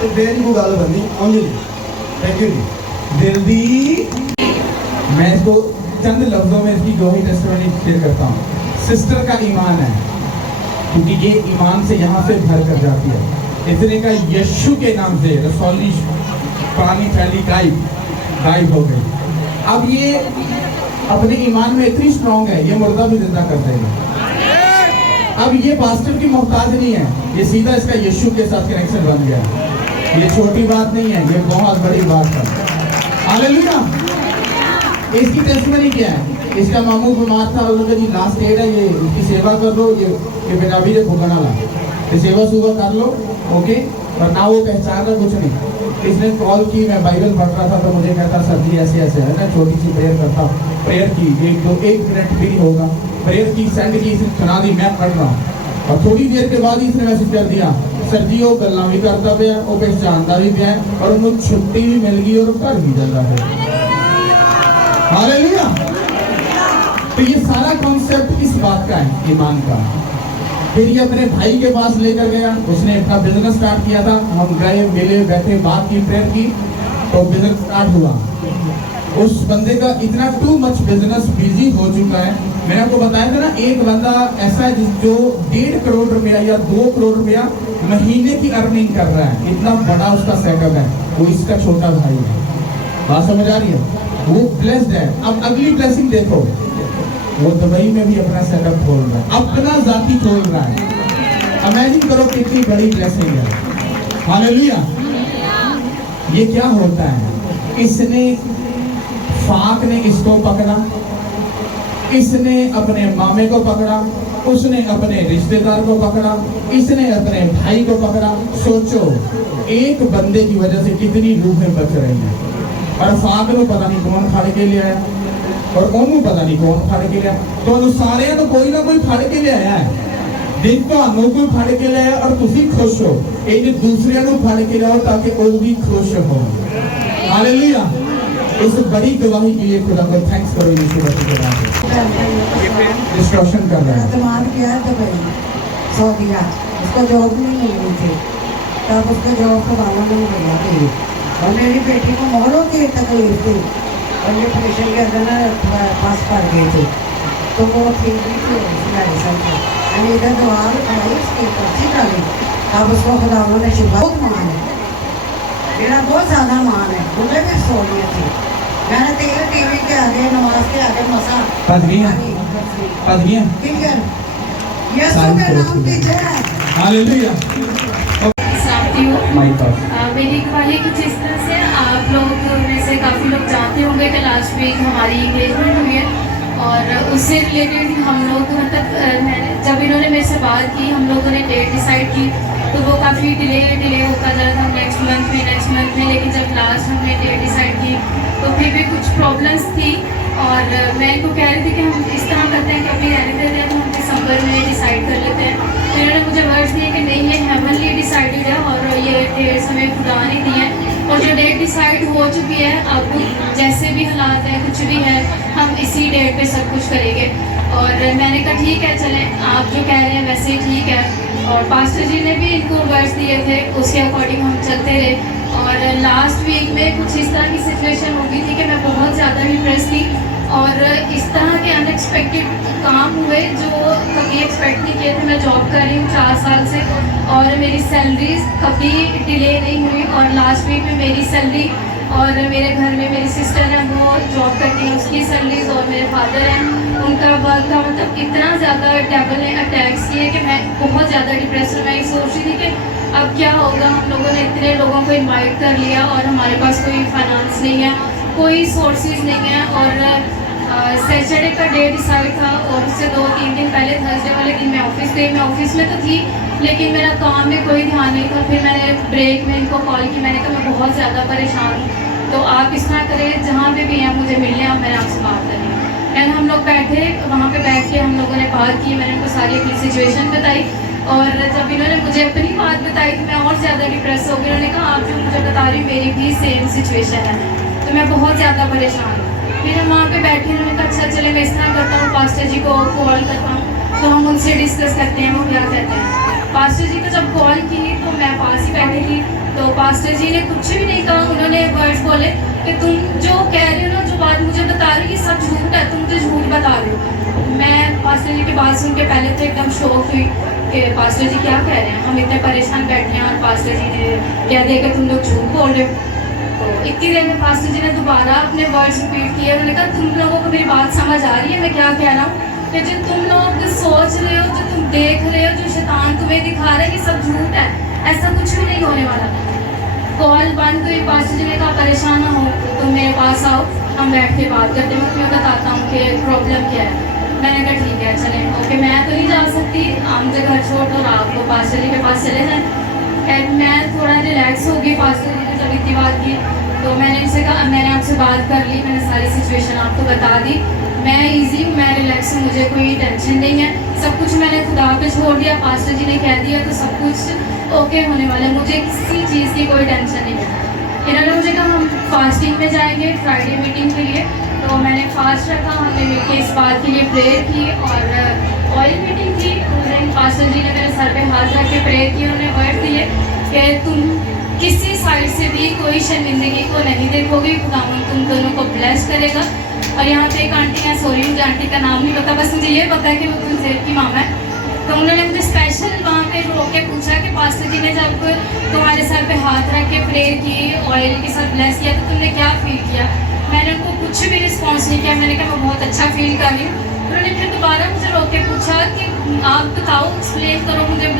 तो फिर को गल बननी आनी। थैंक यू जी। दिल दी मैं इसको चंद लफ्जों में इसकी गवाही टेस्टिमनी शेयर करता हूँ। सिस्टर का ईमान है, क्योंकि ये ईमान से यहाँ से भर कर जाती है, इतने का यीशु के नाम से रसौली पुरानी थैली गायब हो गई। अब ये अपने ईमान में इतनी स्ट्रॉन्ग है, ये मुर्दा भी जिंदा कर देगा। अब ये पास्टर की मोहताज नहीं है, ये सीधा इसका यीशु के साथ कनेक्शन बन गया। ये छोटी बात नहीं है, ये बहुत बड़ी बात है। हालेलुया। इसकी टेस्टिमनी क्या है? इसका मामू बीमार था, उन्होंने जी लास्ट डेट है, ये इसकी सेवा कर लो, ये पंजाबी से भुगना ला, ये सेवा सुबह कर लो, ओके। और ना वो पहचान रहा कुछ नहीं। इसने कॉल की, मैं बाइबल पढ़ रहा था तो मुझे कहता सर जी ऐसे ऐसे है ना, छोटी सी प्रेयर करता, प्रेयर की 1 मिनट भी होगा, प्रेयर की सेंड की, इसने सुना दी, मैं पढ़ रहा हूँ, और थोड़ी देर के बाद इसने मैसेज कर दिया सर जी वो गल्ला भी करता पे, वो पहचानता भी पे, और उनको छुट्टी भी मिल गई और घर भी चल रहा है। हालेलुया। तो ये सारा कॉन्सेप्ट किस बात का है? ईमान का। फिर ये अपने भाई के पास लेकर गया, उसने अपना बिजनेस स्टार्ट किया था, हम गए मिले बैठे बात की प्रेयर की, तो बिजनेस स्टार्ट हुआ। उस बंदे का इतना टू मच बिजनेस बिजी हो चुका है, मैंने आपको बताया था ना, एक बंदा ऐसा है जो 1.5 करोड़ रुपया या 2 करोड़ रुपया महीने की अर्निंग कर रहा है, इतना बड़ा उसका सेटअप है, वो इसका छोटा भाई है। बात समझ आ रही है? वो ब्लेस्ड है। अब अगली ब्लेसिंग देखो, वो दुबई में भी अपना सेटअप खोल रहा है, अपना जाति खोल रहा है। इमेजिन करो कितनी बड़ी ब्लेसिंग है। हालेलुया। ये क्या होता है? इसने फाक ने इसको पकड़ा, इसने अपने मामे को पकड़ा, उसने अपने रिश्तेदार को पकड़ा, इसने अपने भाई को पकड़ा। सोचो एक बंदे की वजह से कितनी रूहें बच रही हैं। और फाक को पता नहीं कौन फाड़ के ले आया, और ओनू पता नहीं कौन फाड़ के ले आया, तो सारे तो कोई ना कोई फाड़ के ले आया है। दिन तो कोई फाड़ के ले आया और तुम खुश हो, एक दूसरे को फाड़ के लाओ ताकि वो भी खुश हो। हालेलुया। इस बड़ी गवाही के लिए खुदा को थैंक्स करो। डिस्ट्रक्शन कर रहा है। एतमाद किया है दुबई सऊदीया, उसको जॉब नहीं मिल रही थी, तब उसको जॉब का वाला नहीं मिला थी, और मेरी बेटी को मोहरों की तकलीफ थी, और ये ऑपरेशन के अंदर ना पास कर गई थी, तो वो ठीक भी थी मेडिसिन से। मैंने इधर दवा लगाई, उसकी पर्ची डाली, अब उसको खुदावंद ने शुभ बहुत मान है, मेरा बहुत ज़्यादा मान है। मुझे भी सोनी थी, मैंने तेरे टीवी के आगे नमाज के आगे मसा पदवियाँ ठीक है, यीशु के नाम की जय। हालेलुया। Mic off. मेरी ख्वाहिश कुछ इस तरह से, आप लोग में से काफ़ी लोग जानते होंगे कि लास्ट वीक हमारी इंगेजमेंट हुई है और उससे रिलेटेड हम लोग मतलब मैंने जब इन्होंने मेरे से बात की, हम लोगों ने डेट डिसाइड की तो वो काफ़ी डिले होता जा रहा था, नेक्स्ट मंथ में, लेकिन जब लास्ट हमने डेट डिसाइड की तो फिर भी कुछ प्रॉब्लम्स थी और मैं इनको कह रही थी कि हम इस तरह करते हैं कि अभी रहने देते हैं तो हम दिसंबर में डिसाइड कर लेते हैं। फिर इन्होंने मुझे वर्ड्स दिए कि नहीं, ये हेवनली डिसाइडेड है और ये डेट्स हमें खुदा ने दी है और जो डेट डिसाइड हो चुकी है, अब जैसे भी हालात हैं, कुछ भी है, हम इसी डेट पे सब कुछ करेंगे। और मैंने कहा ठीक है, चलें, आप जो कह रहे हैं वैसे ही ठीक है। और पास्टर जी ने भी इनको वर्ड्स दिए थे, उसके अकॉर्डिंग हम चलते रहे। और लास्ट वीक में कुछ इस तरह की सिचुएशन हो गई थी कि मैं बहुत ज़्यादा डिप्रेस थी और इस तरह के अनएक्सपेक्टेड काम हुए जो कभी एक्सपेक्ट नहीं किए थे। मैं जॉब कर रही हूँ 4 साल से और मेरी सैलरीज कभी डिले नहीं हुई और लास्ट वीक में मेरी सैलरी और मेरे घर में मेरी सिस्टर है, वो जॉब करती है, उसकी सैलरीज और मेरे फादर हैं, उनका वर्क का मतलब इतना ज़्यादा डेवल ने अटैक्स किए कि मैं बहुत ज़्यादा डिप्रेस हूँ। मैं ये सोच रही थी कि अब क्या होगा, हम लोगों ने इतने लोगों को इनवाइट कर लिया और हमारे पास कोई फाइनेंस नहीं है, कोई सोर्सेज नहीं है। और सैटरडे का डे डिसाइड था और उससे 2-3 दिन पहले थर्सडे वाले दिन मैं ऑफिस गई। मैं ऑफिस में तो थी लेकिन मेरा काम में कोई ध्यान नहीं था। फिर मैंने ब्रेक में इनको कॉल की, मैंने कहा मैं बहुत ज़्यादा परेशान हूँ, तो आप इस तरह करें, जहाँ पे भी हैं मुझे मिलने, आप मैंने आपसे बात करनी है। एंड हम लोग बैठे, वहाँ पे बैठ के हम लोगों ने बात की, मैंने उनको सारी अपनी सिचुएशन बताई और जब इन्होंने मुझे अपनी बात बताई तो मैं और ज़्यादा डिप्रेस हो गई। उन्होंने कहा आप जो मुझे बता रही मेरी भी सेम सिचुएशन है, तो मैं बहुत ज़्यादा परेशान हूँ। फिर हम वहाँ पे बैठे, उन्होंने कहा अच्छा चले मैं इस तरह करता हूँ, पास्टर जी को कॉल करता हूँ तो हम उनसे डिस्कस करते हैं वो क्या कहते हैं। पास्टर जी को जब कॉल की तो मैं पास ही बैठी थी, तो पास्टर जी ने कुछ भी नहीं कहा। उन्होंने वर्ड्स बोले कि तुम जो कह रहे हो ना, जो बात मुझे बता रही हो, ये सब झूठ है, तुम मुझे झूठ बता रहे हो। मैं पास्टर जी की बात सुन के पहले तो एकदम शॉक हुई कि पास्टर जी क्या कह रहे हैं, हम इतने परेशान बैठे हैं और पास्टर जी ने कह दिया कि तुम लोग झूठ बोल रहे हो। तो इतनी देर में पास्टर जी ने दोबारा अपने वर्ड्स रिपीट किए। उन्होंने कहा तुम लोगों को मेरी बात समझ आ रही है मैं क्या कह रहा हूँ, कि जो तुम लोग सोच रहे हो, जो तुम देख रहे हो, जो शैतान तुम्हें दिखा रहा है, ये सब झूठ है, ऐसा कुछ भी नहीं होने वाला। कॉल बंद हुई, पास्टर जी ने कहा परेशान ना हो, तुम मेरे पास आओ, हम बैठ के बात करते हैं, मैं तुम्हें बताता हूँ कि प्रॉब्लम क्या है। मैंने कहा ठीक है चलें, ओके, मैं तो नहीं जा सकती, आप मुझे घर छोड़ और आपको पास्टर जी के पास चले जाएँ। खैर मैं थोड़ा रिलैक्स हो गई, पास्टर जी ने जब इतनी बात की तो मैंने उनसे कहा मैंने आपसे बात कर ली, मैंने सारी सिचुएशन आपको बता दी, मैं ईजी हूँ, मैं रिलैक्स हूँ, मुझे कोई टेंशन नहीं है, सब कुछ मैंने खुदा पे छोड़ दिया, पास्टर जी ने कह दिया तो सब कुछ ओके होने वाला है, मुझे किसी चीज़ की कोई टेंशन नहीं है। इन्होंने मुझे कहा हम फास्टिंग में जाएंगे फ्राइडे मीटिंग के लिए, तो मैंने फास्ट रखा, हमने मिलकर इस बात के लिए प्रेयर की और ऑयल मीटिंग थी। उस दिन पास्टर जी ने मेरे सर पे हाथ रख के प्रेयर की, उन्होंने वर्ड दिए कि तुम किसी साइड से भी कोई शर्मिंदगी को नहीं देखोगे, खुदावंद तुम दोनों को ब्लेस करेगा। और यहाँ पे एक आंटी है, सॉरी मुझे आंटी का नाम नहीं पता, बस मुझे ये पता है कि वो तुमसे की मामा है। तो उन्होंने मुझे स्पेशल वहाँ पे रोक के पूछा कि पास्टर जी ने जब तुम्हारे सर पे हाथ रख के प्रेयर की, ऑयल के साथ ब्लेस किया, तो तुमने क्या फील किया। मैंने उनको कुछ भी रिस्पॉन्स नहीं किया, मैंने कहा मैं बहुत अच्छा फील कर रही हूँ। उन्होंने फिर दोबारा मुझे रोक के पूछा कि आप बताओ, एक्सप्लेन करो मुझे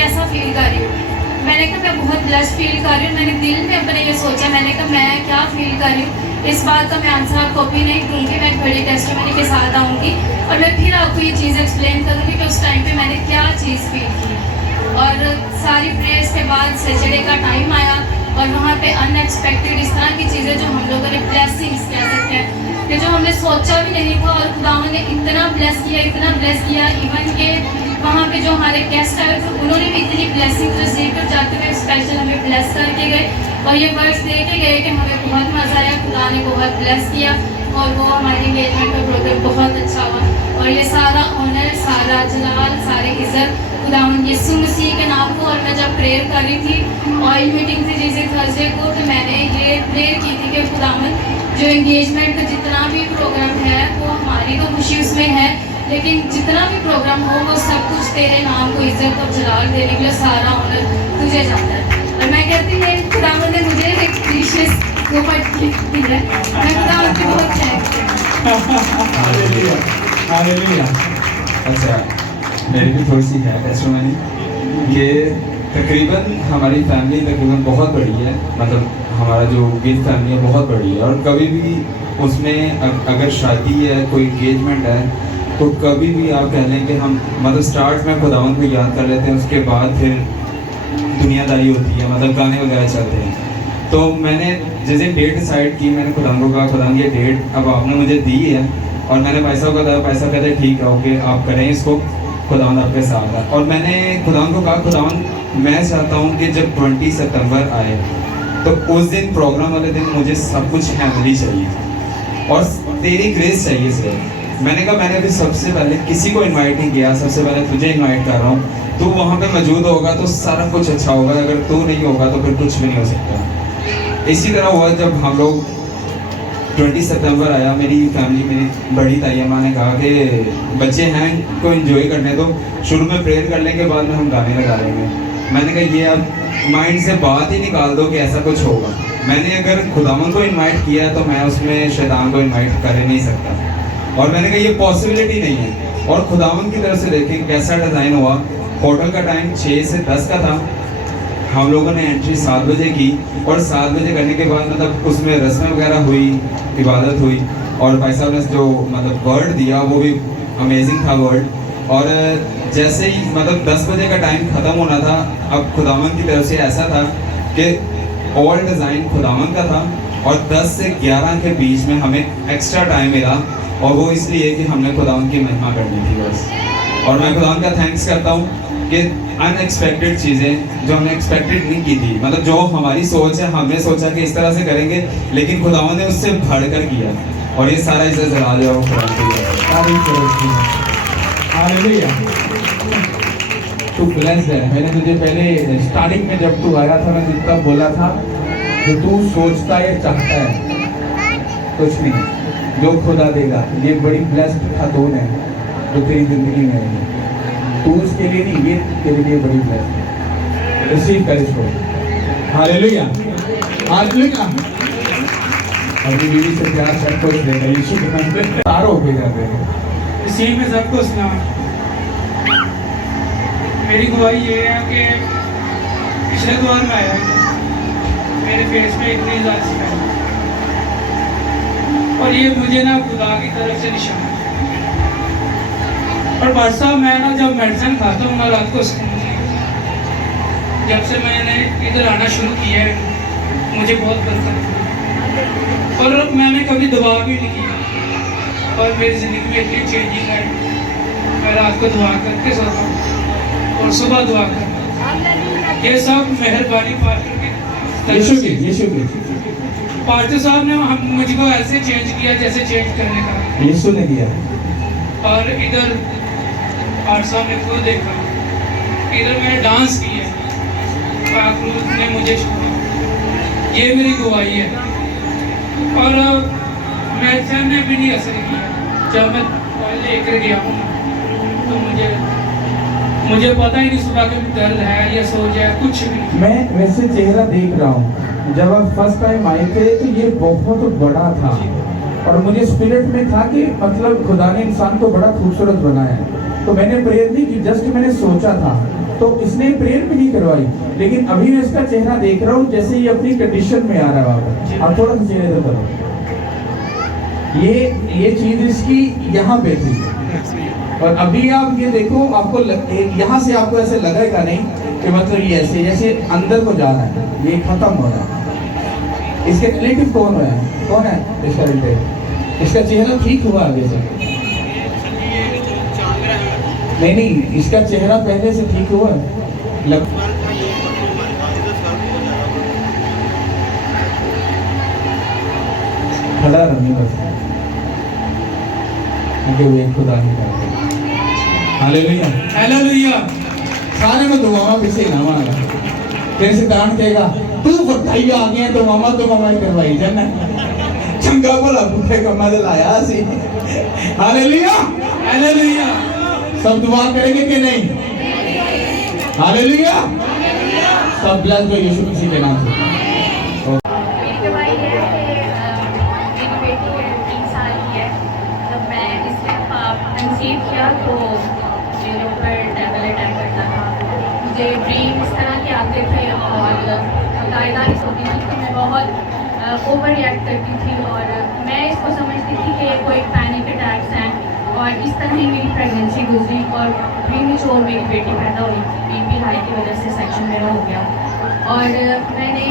कैसा फील कर रही हूँ। मैंने कहा मैं बहुत ब्लेस फील कर रही हूँ। मैंने दिल में अपने ये सोचा, मैंने कहा मैं क्या फील कर रही हूँ, इस बात का मैं आंसर आपको भी नहीं दूँगी, मैं एक बड़ी टेस्टिमनी के साथ आऊँगी और मैं फिर आपको ये चीज़ एक्सप्लेन करूँगी कि उस टाइम पे मैंने क्या चीज़ फील की। और सारी प्रेयर्स के बाद सैटरडे का टाइम आया और वहाँ पे अनएक्सपेक्टेड इस तरह की चीज़ें जो हम लोगों ने ब्लेसिंग्स कह सकते हैं कि जो हमने सोचा भी नहीं था, और खुदावंद ने इतना ब्लेस किया, इवन के वहाँ पे जो हमारे गेस्ट आए थे उन्होंने भी इतनी ब्लेसिंग रिसीव कर जाते हुए स्पेशल हमें ब्लेस करके गए और ये वर्ड्स दे के गए कि हमें बहुत मज़ा आया, खुदा ने बहुत ब्लेस किया और वो हमारे एंगेजमेंट का प्रोग्राम बहुत अच्छा हुआ। और ये सारा ऑनर, सारा जलाल, सारी इज्जत खुदावंद यीशु मसीह के नाम को। और मैं जब प्रेयर कर रही थी, ऑयल मीटिंग थी जैसे थर्सडे को, तो मैंने ये प्रेयर की थी कि खुदावंद जो एंगेजमेंट का जितना भी प्रोग्राम है वो हमारी तो खुशी उसमें उसमें है, लेकिन जितना भी प्रोग्राम हो वो सब कुछ तेरे नाम को इज्जत और जलाल देने के लिए सारा ऑनर तुझे जाता है। और मैं कहती हूँ खुदावंद ने मुझे एक प्रीशियस गिफ्ट दी है, मैं खुदावंद की बहुत थैंक्स। हालेलुया। अच्छा, मेरी भी थोड़ी सी है टेस्टिमनी कि तकरीबन हमारी फैमिली तकरीबन बहुत बड़ी है, मतलब हमारा जो गिफ्ट फैमिली है बहुत बड़ी है, और कभी भी उसमें अगर शादी है, कोई एंगेजमेंट है, तो कभी भी आप कह लें कि हम मतलब स्टार्ट में खुदावंद को याद कर लेते हैं, उसके बाद फिर दुनियादारी होती है, मतलब गाने वगैरह चलते हैं। तो मैंने जैसे डेट डिसाइड की, मैंने खुदावंद को कहा खुदावंद ये डेट अब आपने मुझे दी है, और मैंने पैसा को कहा, पैसा कहते ठीक है ओके आप करें इसको, खुदावंद आपके साथ है। और मैंने खुदावंद को कहा खुदावंद मैं चाहता हूँ कि जब 20 सितंबर आए तो उस दिन प्रोग्राम वाले दिन मुझे सब कुछ फैमिली चाहिए और तेरी ग्रेस चाहिए सिर्फ। मैंने कहा मैंने अभी सबसे पहले किसी को इनवाइट नहीं किया, सबसे पहले तुझे इनवाइट कर रहा हूँ, तू वहाँ पे मौजूद होगा तो सारा कुछ अच्छा होगा, अगर तू नहीं होगा तो फिर कुछ भी नहीं हो सकता। इसी तरह हुआ जब हम लोग 20 सितंबर आया, मेरी फैमिली, मेरी बड़ी ताई अम्मा ने कहा कि बच्चे हैं को एंजॉय करने दो, शुरू में प्रेयर कर लेंगे, बाद में हम गाने लगा लेंगे। मैंने कहा ये अब माइंड से बात ही निकाल दो कि ऐसा कुछ होगा। मैंने अगर खुदावंद को इनवाइट किया तो मैं उसमें शैतान को इनवाइट कर ही नहीं सकता, और मैंने कहा ये पॉसिबिलिटी नहीं है। और खुदावंद की तरफ से देखें कैसा डिज़ाइन हुआ। होटल का टाइम 6 से 10 का था, हम लोगों ने एंट्री 7 बजे की, और 7 बजे करने के बाद मतलब उसमें रस्में वगैरह हुई, इबादत हुई, और भाई साहब ने जो मतलब वर्ड दिया वो भी अमेजिंग था वर्ड। और जैसे ही मतलब 10 बजे का टाइम ख़त्म होना था, अब खुदावंद की तरफ से ऐसा था कि ऑल डिज़ाइन खुदावंद का था, और 10 से 11 के बीच में हमें एक्स्ट्रा टाइम मिला, और वो इसलिए कि हमने खुदावंद की महिमा करनी थी बस। और मैं खुदावंद का थैंक्स करता हूँ कि अनएक्सपेक्टेड चीज़ें जो हमने एक्सपेक्टेड नहीं की थी, मतलब जो हमारी सोच है हमने सोचा कि इस तरह से करेंगे, लेकिन खुदावंद ने उससे बढ़कर किया, और ये सारा इज्जत जला दिया वो खुदा। हालेलुया। तू ब्लेस्ड है। मैंने तुझे पहले स्टार्टिंग में जब तू आया था, मैं जितना बोला था कि तू सोचता है चाहता है कुछ नहीं, जो खुदा देगा। ये बड़ी ब्लेस्ड खातून है जो तेरी जिंदगी में है, तू उसके लिए नहीं, ये तेरे लिए बड़ी ब्लेस्ड है। रिसीव कर इसको। Hallelujah, hallelujah. अपनी बीवी से प्यार सब कुछ देगा यीशु के नाम पे। तारों पे जाते हैं इसी में सब कुछ ना। मेरी गवाही ये है कि पिछले द्वार में आया मेरे फेस में इतनी ज़्यादा स्मेल, और ये मुझे ना खुदा की तरफ से निशान। और भाई साहब मैं ना जब मेडिसिन खाता हूँ ना रात को सुकून नहीं। जब से मैंने इधर आना शुरू किया है मुझे बहुत बरकत, और मैंने कभी दवा भी नहीं किया, और मेरी ज़िंदगी में इतनी चेंजिंग है। मैं रात को दुआ करके सोता हूँ और सुबह दुआ करता हूँ। ये सब मेहरबानी पास्टर की, यीशु की पास्टर साहब ने हम मुझको ऐसे चेंज किया जैसे चेंज करने का यीशु ने किया। और इधर पास्टर साहब ने खुद देखा, इधर मैंने डांस किया, पाकरूज ने मुझे छोड़ा। ये मेरी गवाही है। और मेडिसिन ने भी नहीं असर किया। जब मैं लेकर गया हूँ तो मुझे पता ही नहीं सुबह के दर्द है या सोच है कुछ भी। मैं वैसे चेहरा देख रहा हूँ, जब आप फर्स्ट टाइम आए थे तो ये बहुत बड़ा था, और मुझे स्पिरिट में था कि मतलब खुदा ने इंसान को बड़ा खूबसूरत बनाया है। तो मैंने प्रेयर नहीं की, जस्ट मैंने सोचा था, तो इसने प्रेयर भी नहीं करवाई। लेकिन अभी मैं इसका चेहरा देख रहा हूँ जैसे ये अपनी कंडीशन में आ रहा है। आप थोड़ा सा चेहरे से करो, ये चीज इसकी यहाँ पे थी, और अभी आप ये देखो, आपको यहाँ से आपको ऐसे लगेगा नहीं कि मतलब ये ऐसे जैसे अंदर को जा रहा है, ये खत्म हो रहा है। इसके रिलेटिव कौन है इसका रिलेटिव? इसका चेहरा ठीक हुआ आगे से? नहीं, इसका चेहरा पहले से ठीक हुआ खड़ा रहने बस, खुदा नहीं करते। Hallelujah, hallelujah. सारे में दुआवा पीछे ना मांगा, तेरे से दान कहेगा तू बताइए आ गया तो मामा ही करवाई जाना चंगा भला भूखे कमा लाया सी। Hallelujah, hallelujah. सब दुआ करेंगे कि नहीं? हालेलुया, सब ब्लेस हो यीशु मसीह के नाम से। मेरी गवाही है कि मेरी बेटी है 3 साल की है। जब मैं इससे कंसीव किया तो मेरे ऊपर डेविल अटैक करता था। मुझे ड्रीम इस तरह के आते थे और गाइडलाइंस होती थी तो मैं बहुत ओवर रिएक्ट करती थी और मैं इसको समझती थी कि कोई पैनिक अटैक्स हैं और इस तरह ही मेरी प्रेगनेंसी गुजरी और प्रीमेच्योर मेरी बेटी पैदा हुई। बीपी हाई की वजह से सेक्शन मेरा हो गया और मैंने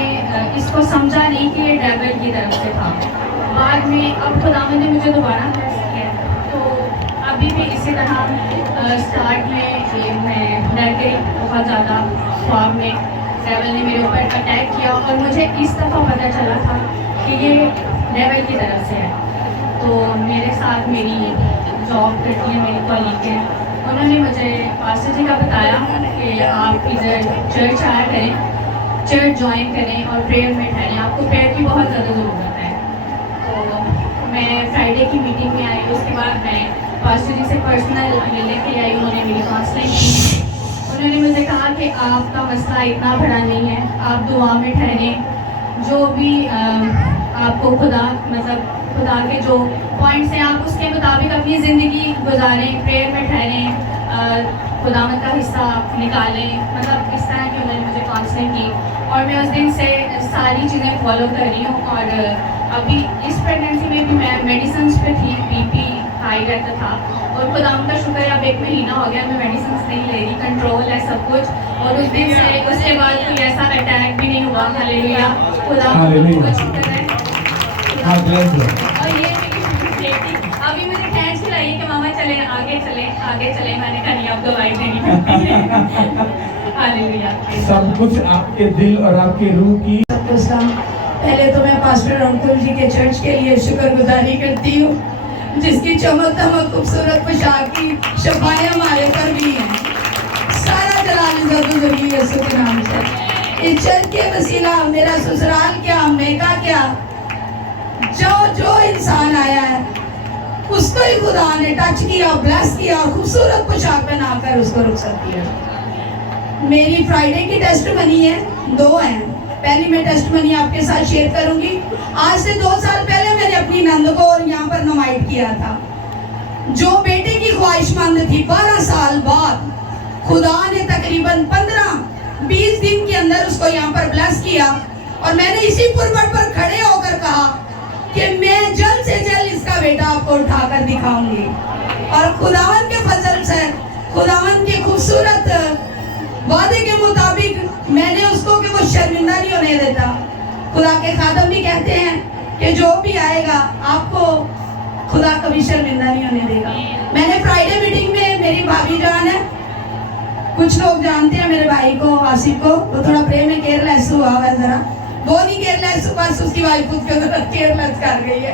इसको समझा नहीं कि ये डेविल की तरफ से था। बाद में अब खुदावंद ने मुझे दोबारा ब्लेस किया तो अभी भी इसी तरह स्टार्ट में मैं डर गई बहुत ज़्यादा। ख्वाब में डेविल ने मेरे ऊपर अटैक किया और मुझे इस दफ़ा पता चला था कि ये डेविल की तरफ से है। तो मेरे साथ मेरी जॉब करती है मेरी कॉलीग है, उन्होंने मुझे पास्टर जी का बताया कि आप इधर चर्च आया करें, चर्च ज्वाइन करें और प्रेयर में ठहरें, आपको प्रेयर की बहुत ज़्यादा ज़रूरत है। तो मैं फ्राइडे की मीटिंग में आई, उसके बाद मैं पास्टर जी से पर्सनल मिलने के लिए आई। उन्होंने मेरी काउंसलिंग की। उन्होंने मुझे कहा कि आपका मसला इतना बड़ा नहीं है, आप दुआ में ठहरें, जो भी आपको खुदा के जो पॉइंट्स हैं आप उसके मुताबिक अपनी ज़िंदगी गुजारें, प्रेयर में ठहरें, खुदावंद का हिस्सा निकालें। मतलब इस तरह की उन्होंने मुझे काउंसलिंग की और मैं उस दिन से सारी चीज़ें फॉलो कर रही हूँ। और अभी इस प्रेगनेंसी में भी मैं मेडिसिन पे थी, बीपी हाई रहता था और खुदावंद का शुक्र है अब 1 महीना हो गया मैं मेडिसिन नहीं ले रही, कंट्रोल है सब कुछ। और उस दिन से उसके बाद कोई ऐसा अटैक भी नहीं हुआ। हालेलुया, खुदावंद का शुक्र है। और ये मेरी बेटी अभी मुझे खींच के लाई कि मामा चले आगे चले। मैंने कहा नहीं अब दवाई देनी पड़ती है। हालेलुया। सब कुछ आपके दिल और आपके रूह की। पहले तो मैं पास्टर अंकुल जी के चर्च के लिए शुक्रगुजारी करती हूँ, जिसकी चमक दमक खूबसूरत पोशाक की शफाएं हमारे पर भी हैं। सारा जलाल इज़्ज़त ज़रूरी है यीशु के नाम से। इस चर्च के वसीला मेरा ससुराल क्या, मेका क्या, जो इंसान आया है उसको ही खुदा ने टच किया, ब्लेस किया, खूबसूरत पोशाक पहनाकर उसको रुखसत किया। मेरी फ्राइडे की टेस्टमनी है, 2 हैं। पहली मैं टेस्टमनी आपके साथ शेयर करूंगी। आज से 2 साल पहले मैंने अपनी नंद को यहाँ पर इनवाइट किया था, जो बेटे की ख्वाहिशमंद थी। 12 साल बाद खुदा ने तकरीबन 15-20 दिन के अंदर उसको यहाँ पर ब्लेस किया और मैंने इसी पुरबट पर खड़े होकर कहा कि मैं जल्द से जल्द इसका बेटा आपको उठाकर दिखाऊंगी। और खुदावन के फजल से, खुदावन के खूबसूरत वादे के मुताबिक मैंने उसको कि वो शर्मिंदा नहीं होने देता। खुदा के खादम भी कहते हैं कि जो भी आएगा आपको खुदा कभी शर्मिंदा नहीं होने देगा। मैंने फ्राइडे मीटिंग में, मेरी भाभी जान है, कुछ लोग जानते हैं मेरे भाई को, आसिफ को, वो थोड़ा प्रेम में केयरलेस हुआ है जरा। वो नहीं केयरलेस, बस उसकी वाइफ उसके केयरलेस कर गई है।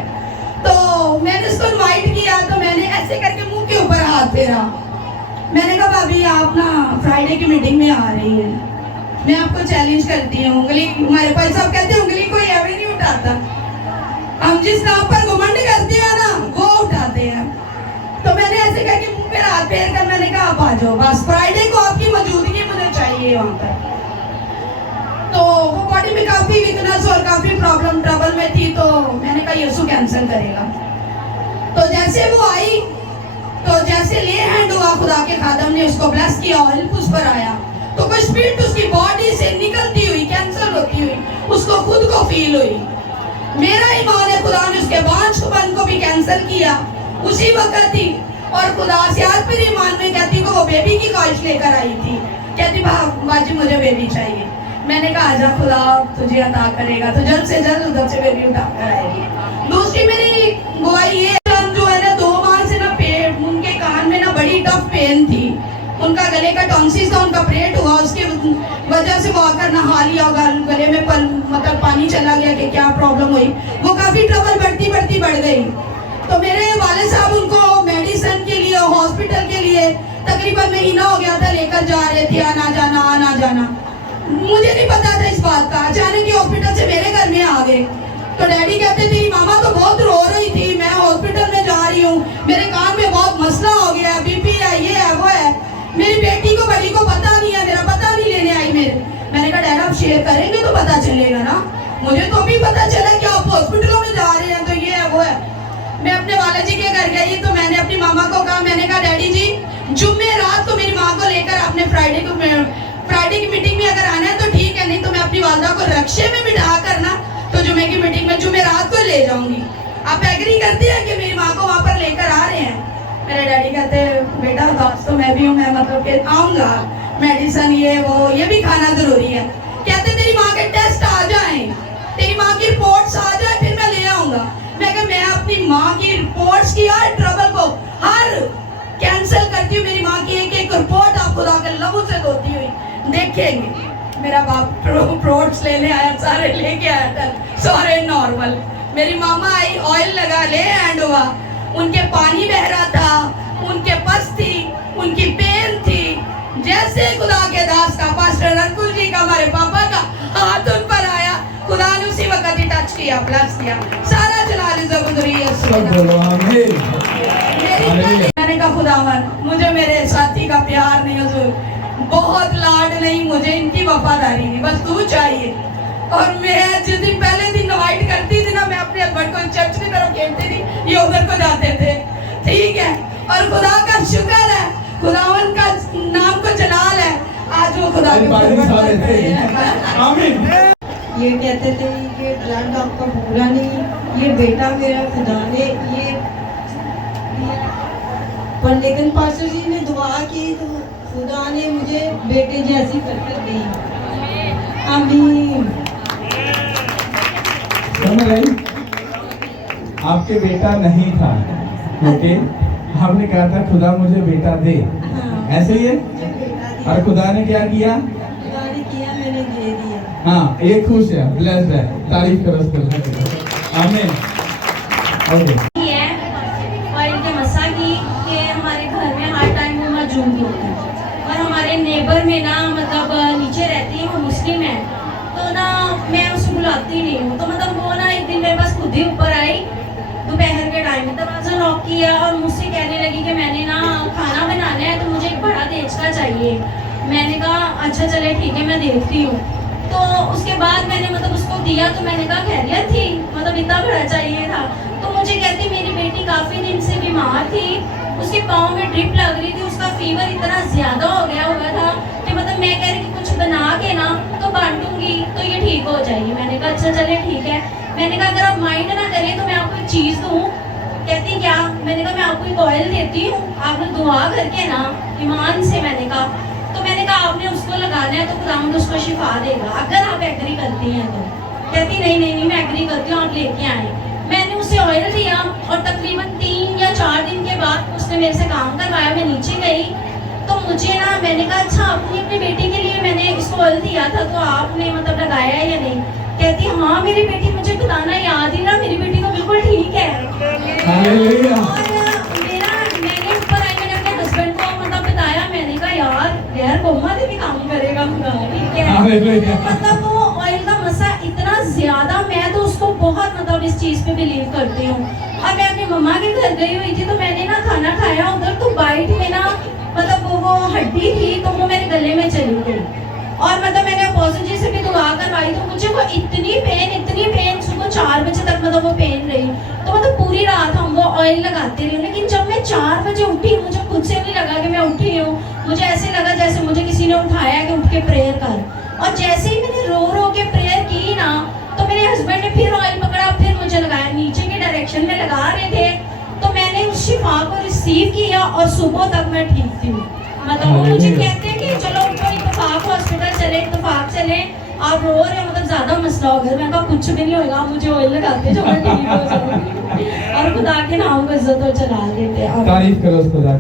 तो मैंने उसको इनवाइट किया तो मैंने ऐसे करके मुंह के ऊपर हाथ फेरा। मैंने कहा भाभी आप ना फ्राइडे की मीटिंग में आ रही है, मैं आपको चैलेंज करती हूँ। उंगली, हमारे भाई साहब कहते हैं उंगली कोई एवं नहीं उठाता, हम जिस नाम पर घमंड करते हैं ना वो उठाते हैं। तो मैंने ऐसे करके मुंह पे हाथ फेर कर मैंने कहा आप आ जाओ, बस फ्राइडे को आपकी मौजूदगी मुझे चाहिए वहाँ पर। तो वो बॉडी में काफी वीकनेस और काफी प्रॉब्लम ट्रबल में थी, तो मैंने कहा यीशु कैंसिल करेगा। तो जैसे वो आई तो जैसे ले हैंड हुआ, खुदा के खादम ने उसको ब्लेस किया, ऑयल उस पर आया तो कुछ स्पिरिट उसकी बॉडी से निकलती हुई, कैंसर होती हुई उसको खुद को फील हुई। मेरा ईमान है खुदा ने उसके बांझपन को भी कैंसिल किया उसी वक्त ही। और खुदा से आज मेरे ईमान में कहती को वो बेबी की ख्वाहिश लेकर आई थी, कहती बाजी मुझे बेबी चाहिए। मैंने कहा आजा खुदा तुझे अता करेगा, तो जल्द से जल्द उधर से बेबी उठा कर आएगी। दूसरी मेरी गवाही ये जो है ना, 2 माह से ना पेट, उनके कान में ना बड़ी टफ पेन थी, उनका गले का टॉन्सिस था, उनका ऑपरेट हुआ, उसके वजह से वो आकर नहा लिया होगा, गले में मतलब पानी चला गया कि क्या प्रॉब्लम हुई, वो काफी ट्रबल बढ़ती बढ़ गई। तो मेरे वाले साहब उनको मेडिसिन के लिए हॉस्पिटल के लिए तकरीबन महीना हो गया था लेकर जा रहे थे, आना जाना। मुझे नहीं पता था इस बात का। अचानक ही हॉस्पिटल से मेरे घर में आ गए तो डैडी कहते थे मामा तो बहुत रो रही थी, मैं हॉस्पिटल में जा रही रही हूँ, मेरे कान में बहुत मसला हो गया है, बीपी है, ये है वो है। मेरी बेटी को बड़ी को पता नहीं है, मेरा पता नहीं लेने आई मैंने कहा डैड आप शेयर करेंगे तो पता चलेगा ना, मुझे तो अभी पता चला कि आप हॉस्पिटलों में जा रहे हैं तो ये है वो है। मैं अपने वाला जी के घर गई तो मैंने अपनी मामा को कहा, मैंने कहा डैडी जी जुम्मे रात को मेरी माँ को लेकर आपने फ्राइडे की मीटिंग में अगर आना है तो ठीक है, नहीं तो मैं अपनी वालदा को रक्शे में बिठा कर ना तो जुम्मे की मीटिंग में जुम्मे रात को ले जाऊंगी। आप एग्री करते हैं कि मेरी माँ को वहाँ पर लेकर आ रहे हैं? मेरे डैडी कहते बेटा दोस्त तो मैं भी हूँ, मैं मतलब कि आऊँगा, मेडिसिन ये भी खाना जरूरी है। कहते तेरी माँ के टेस्ट आ जाए, तेरी माँ की रिपोर्ट्स आ जाए फिर मैं ले आऊँगा। मैं अपनी माँ की रिपोर्ट्स की हर ट्रबल को हर कैंसिल करती हूँ। मेरी माँ की एक एक रिपोर्ट आप खुदा के लहू से धोती हुई देखेंगे। मेरा बाप रिपोर्ट्स लेने आया, सारे लेके आया था, सारे नॉर्मल। मेरी मामा आई, ऑयल लगा ले हैंड हुआ, उनके पानी बह रहा था, उनके पस थी, उनकी पेन थी। जैसे खुदा के दास का पास्टर अंकुल जी का हमारे पापा का हाथ उन पर आया, खुदा ने उसी वक्त ही टच किया, ब्लेस किया। सारा जलाल मैंने कहा खुदावन मुझे मेरे साथी का प्यार नहीं, हुजूर बहुत लाड नहीं, मुझे इनकी वफादारी नहीं, बस तू चाहिए। और मैं जिस दिन पहले दिन इनवाइट करती थी ना, मैं अपने हस्बैंड को चर्च की तरफ खेलती थी, ये उधर को जाते थे, ठीक है। और खुदा का शुक्र है, खुदावन का नाम को जलाल है, आज वो खुदा ये कहते थे ये ब्लड आपका पूरा नहीं, ये बेटा मेरा खुदा ने ये, पर लेकिन पास्टर जी ने दुआ की तो खुदा ने मुझे बेटे जैसी बरकत दी। आमीन। आपके बेटा नहीं था क्योंकि आपने कहा था खुदा मुझे बेटा दे, ऐसे ही है। और खुदा ने क्या किया? खुदा ने किया, मैंने दे दिया। हाँ, ये खुश है, ब्लेस्ड है, तारीफ करो उसको। आमीन। ओके। और इनके मसा की कि हमारे घर में हर टाइम वो मौजूद होते हैं। और हमारे नेबर में ना मतलब नीचे रहती है, वो मुस्लिम है, तो ना मैं उसे बुलाती नहीं हूँ, तो मतलब वो ना एक दिन मेरे पास खुद ही ऊपर आई दोपहर के टाइम में, दरवाज़ा नॉक किया और मुझसे कहने लगी कि मैंने ना खाना बनाना है तो मुझे एक बड़ा देचका चाहिए। मैंने कहा अच्छा चले ठीक है मैं देखती हूँ। तो उसके बाद मैंने मतलब उसको दिया, तो मैंने कहा खैरियत थी, मतलब इतना बड़ा चाहिए था। तो मुझे कहती मेरी बेटी काफ़ी दिन से बीमार थी, उसके पाँव में ड्रिप लग रही थी, उसका फीवर इतना ज़्यादा हो गया हुआ था कि मतलब मैं कह रही कि कुछ बना के ना तो बांटूंगी तो ये ठीक हो जाएगी। मैंने कहा अच्छा चले ठीक है। मैंने कहा अगर आप माइंड ना करें तो मैं आपको एक चीज़ दूँ। कहती क्या? मैंने कहा मैं आपको एक ऑयल देती हूँ, आपने दुआ करके ना ईमान से, मैंने कहा तो मैंने कहा आपने उसको लगाना है तो खुदावंद उसको शिफा देगा अगर आप एग्री करती हैं तो। कहती नहीं मैं एग्री करती हूँ, आप लेके आए। मैंने उसे ऑयल दिया और तकरीबन 3 या 4 दिन के बाद उसने मेरे से काम करवाया। मैं नीचे गई तो मुझे ना, मैंने कहा अच्छा आपने अपनी बेटी के लिए मैंने इसको ऑयल दिया था तो आपने मतलब लगाया है या नहीं? कहती हाँ मेरी बेटी, मुझे बताना याद ही ना, मेरी बेटी तो बिल्कुल ठीक है। मैंने ऊपर आई, मैंने अपने हस्बैंड को मतलब बताया, मैंने कहा यार कोमा से भी काम करेगा ठीक है। मतलब वो ऑयल का मसा इतना ज्यादा, मैं तो उसको बहुत मतलब इस चीज पे बिलीव करती हूँ। और मैं अपनी मम्मा के घर गई हुई थी तो मैंने ना खाना खाया उधर, तो बाइट में ना मतलब वो हड्डी थी तो वो मेरे गले में चली गई। और मतलब मैंने अपोजिट जी से भी दुआ करवाई तो मुझे वो इतनी पेन सुबह 4 बजे तक मतलब वो पेन रही। तो मतलब पूरी रात हम वो ऑयल लगाते रहे, लेकिन जब मैं 4 बजे उठी मुझे खुद से नहीं लगा कि मैं उठी हूँ, मुझे ऐसे लगा जैसे मुझे किसी ने उठाया कि उठ के प्रेयर कर। और जैसे ही मैंने रो के प्रेयर की ना तो मेरे हस्बैंड ने फिर ऑयल पकड़ा, फिर मुझे लगाया, नीचे के डायरेक्शन में लगा रहे थे। तो मैंने उस शिफा को रिसीव किया और सुबह तक मैं ठीक थी। मतलब वो मुझे कहते हैं कि चलो ऊपर इत्तेफाक हॉस्पिटल चले, इत्तेफाक चले, आप रो रहे हो मतलब ज्यादा मसला हो गया। मैं कहा कुछ भी नहीं होगा, मुझे ऑयल लगाते जो मैं ठीक हो जाऊंगी। और खुदा के नाम को इज्जत और चला देते। तारीफ करो खुदा।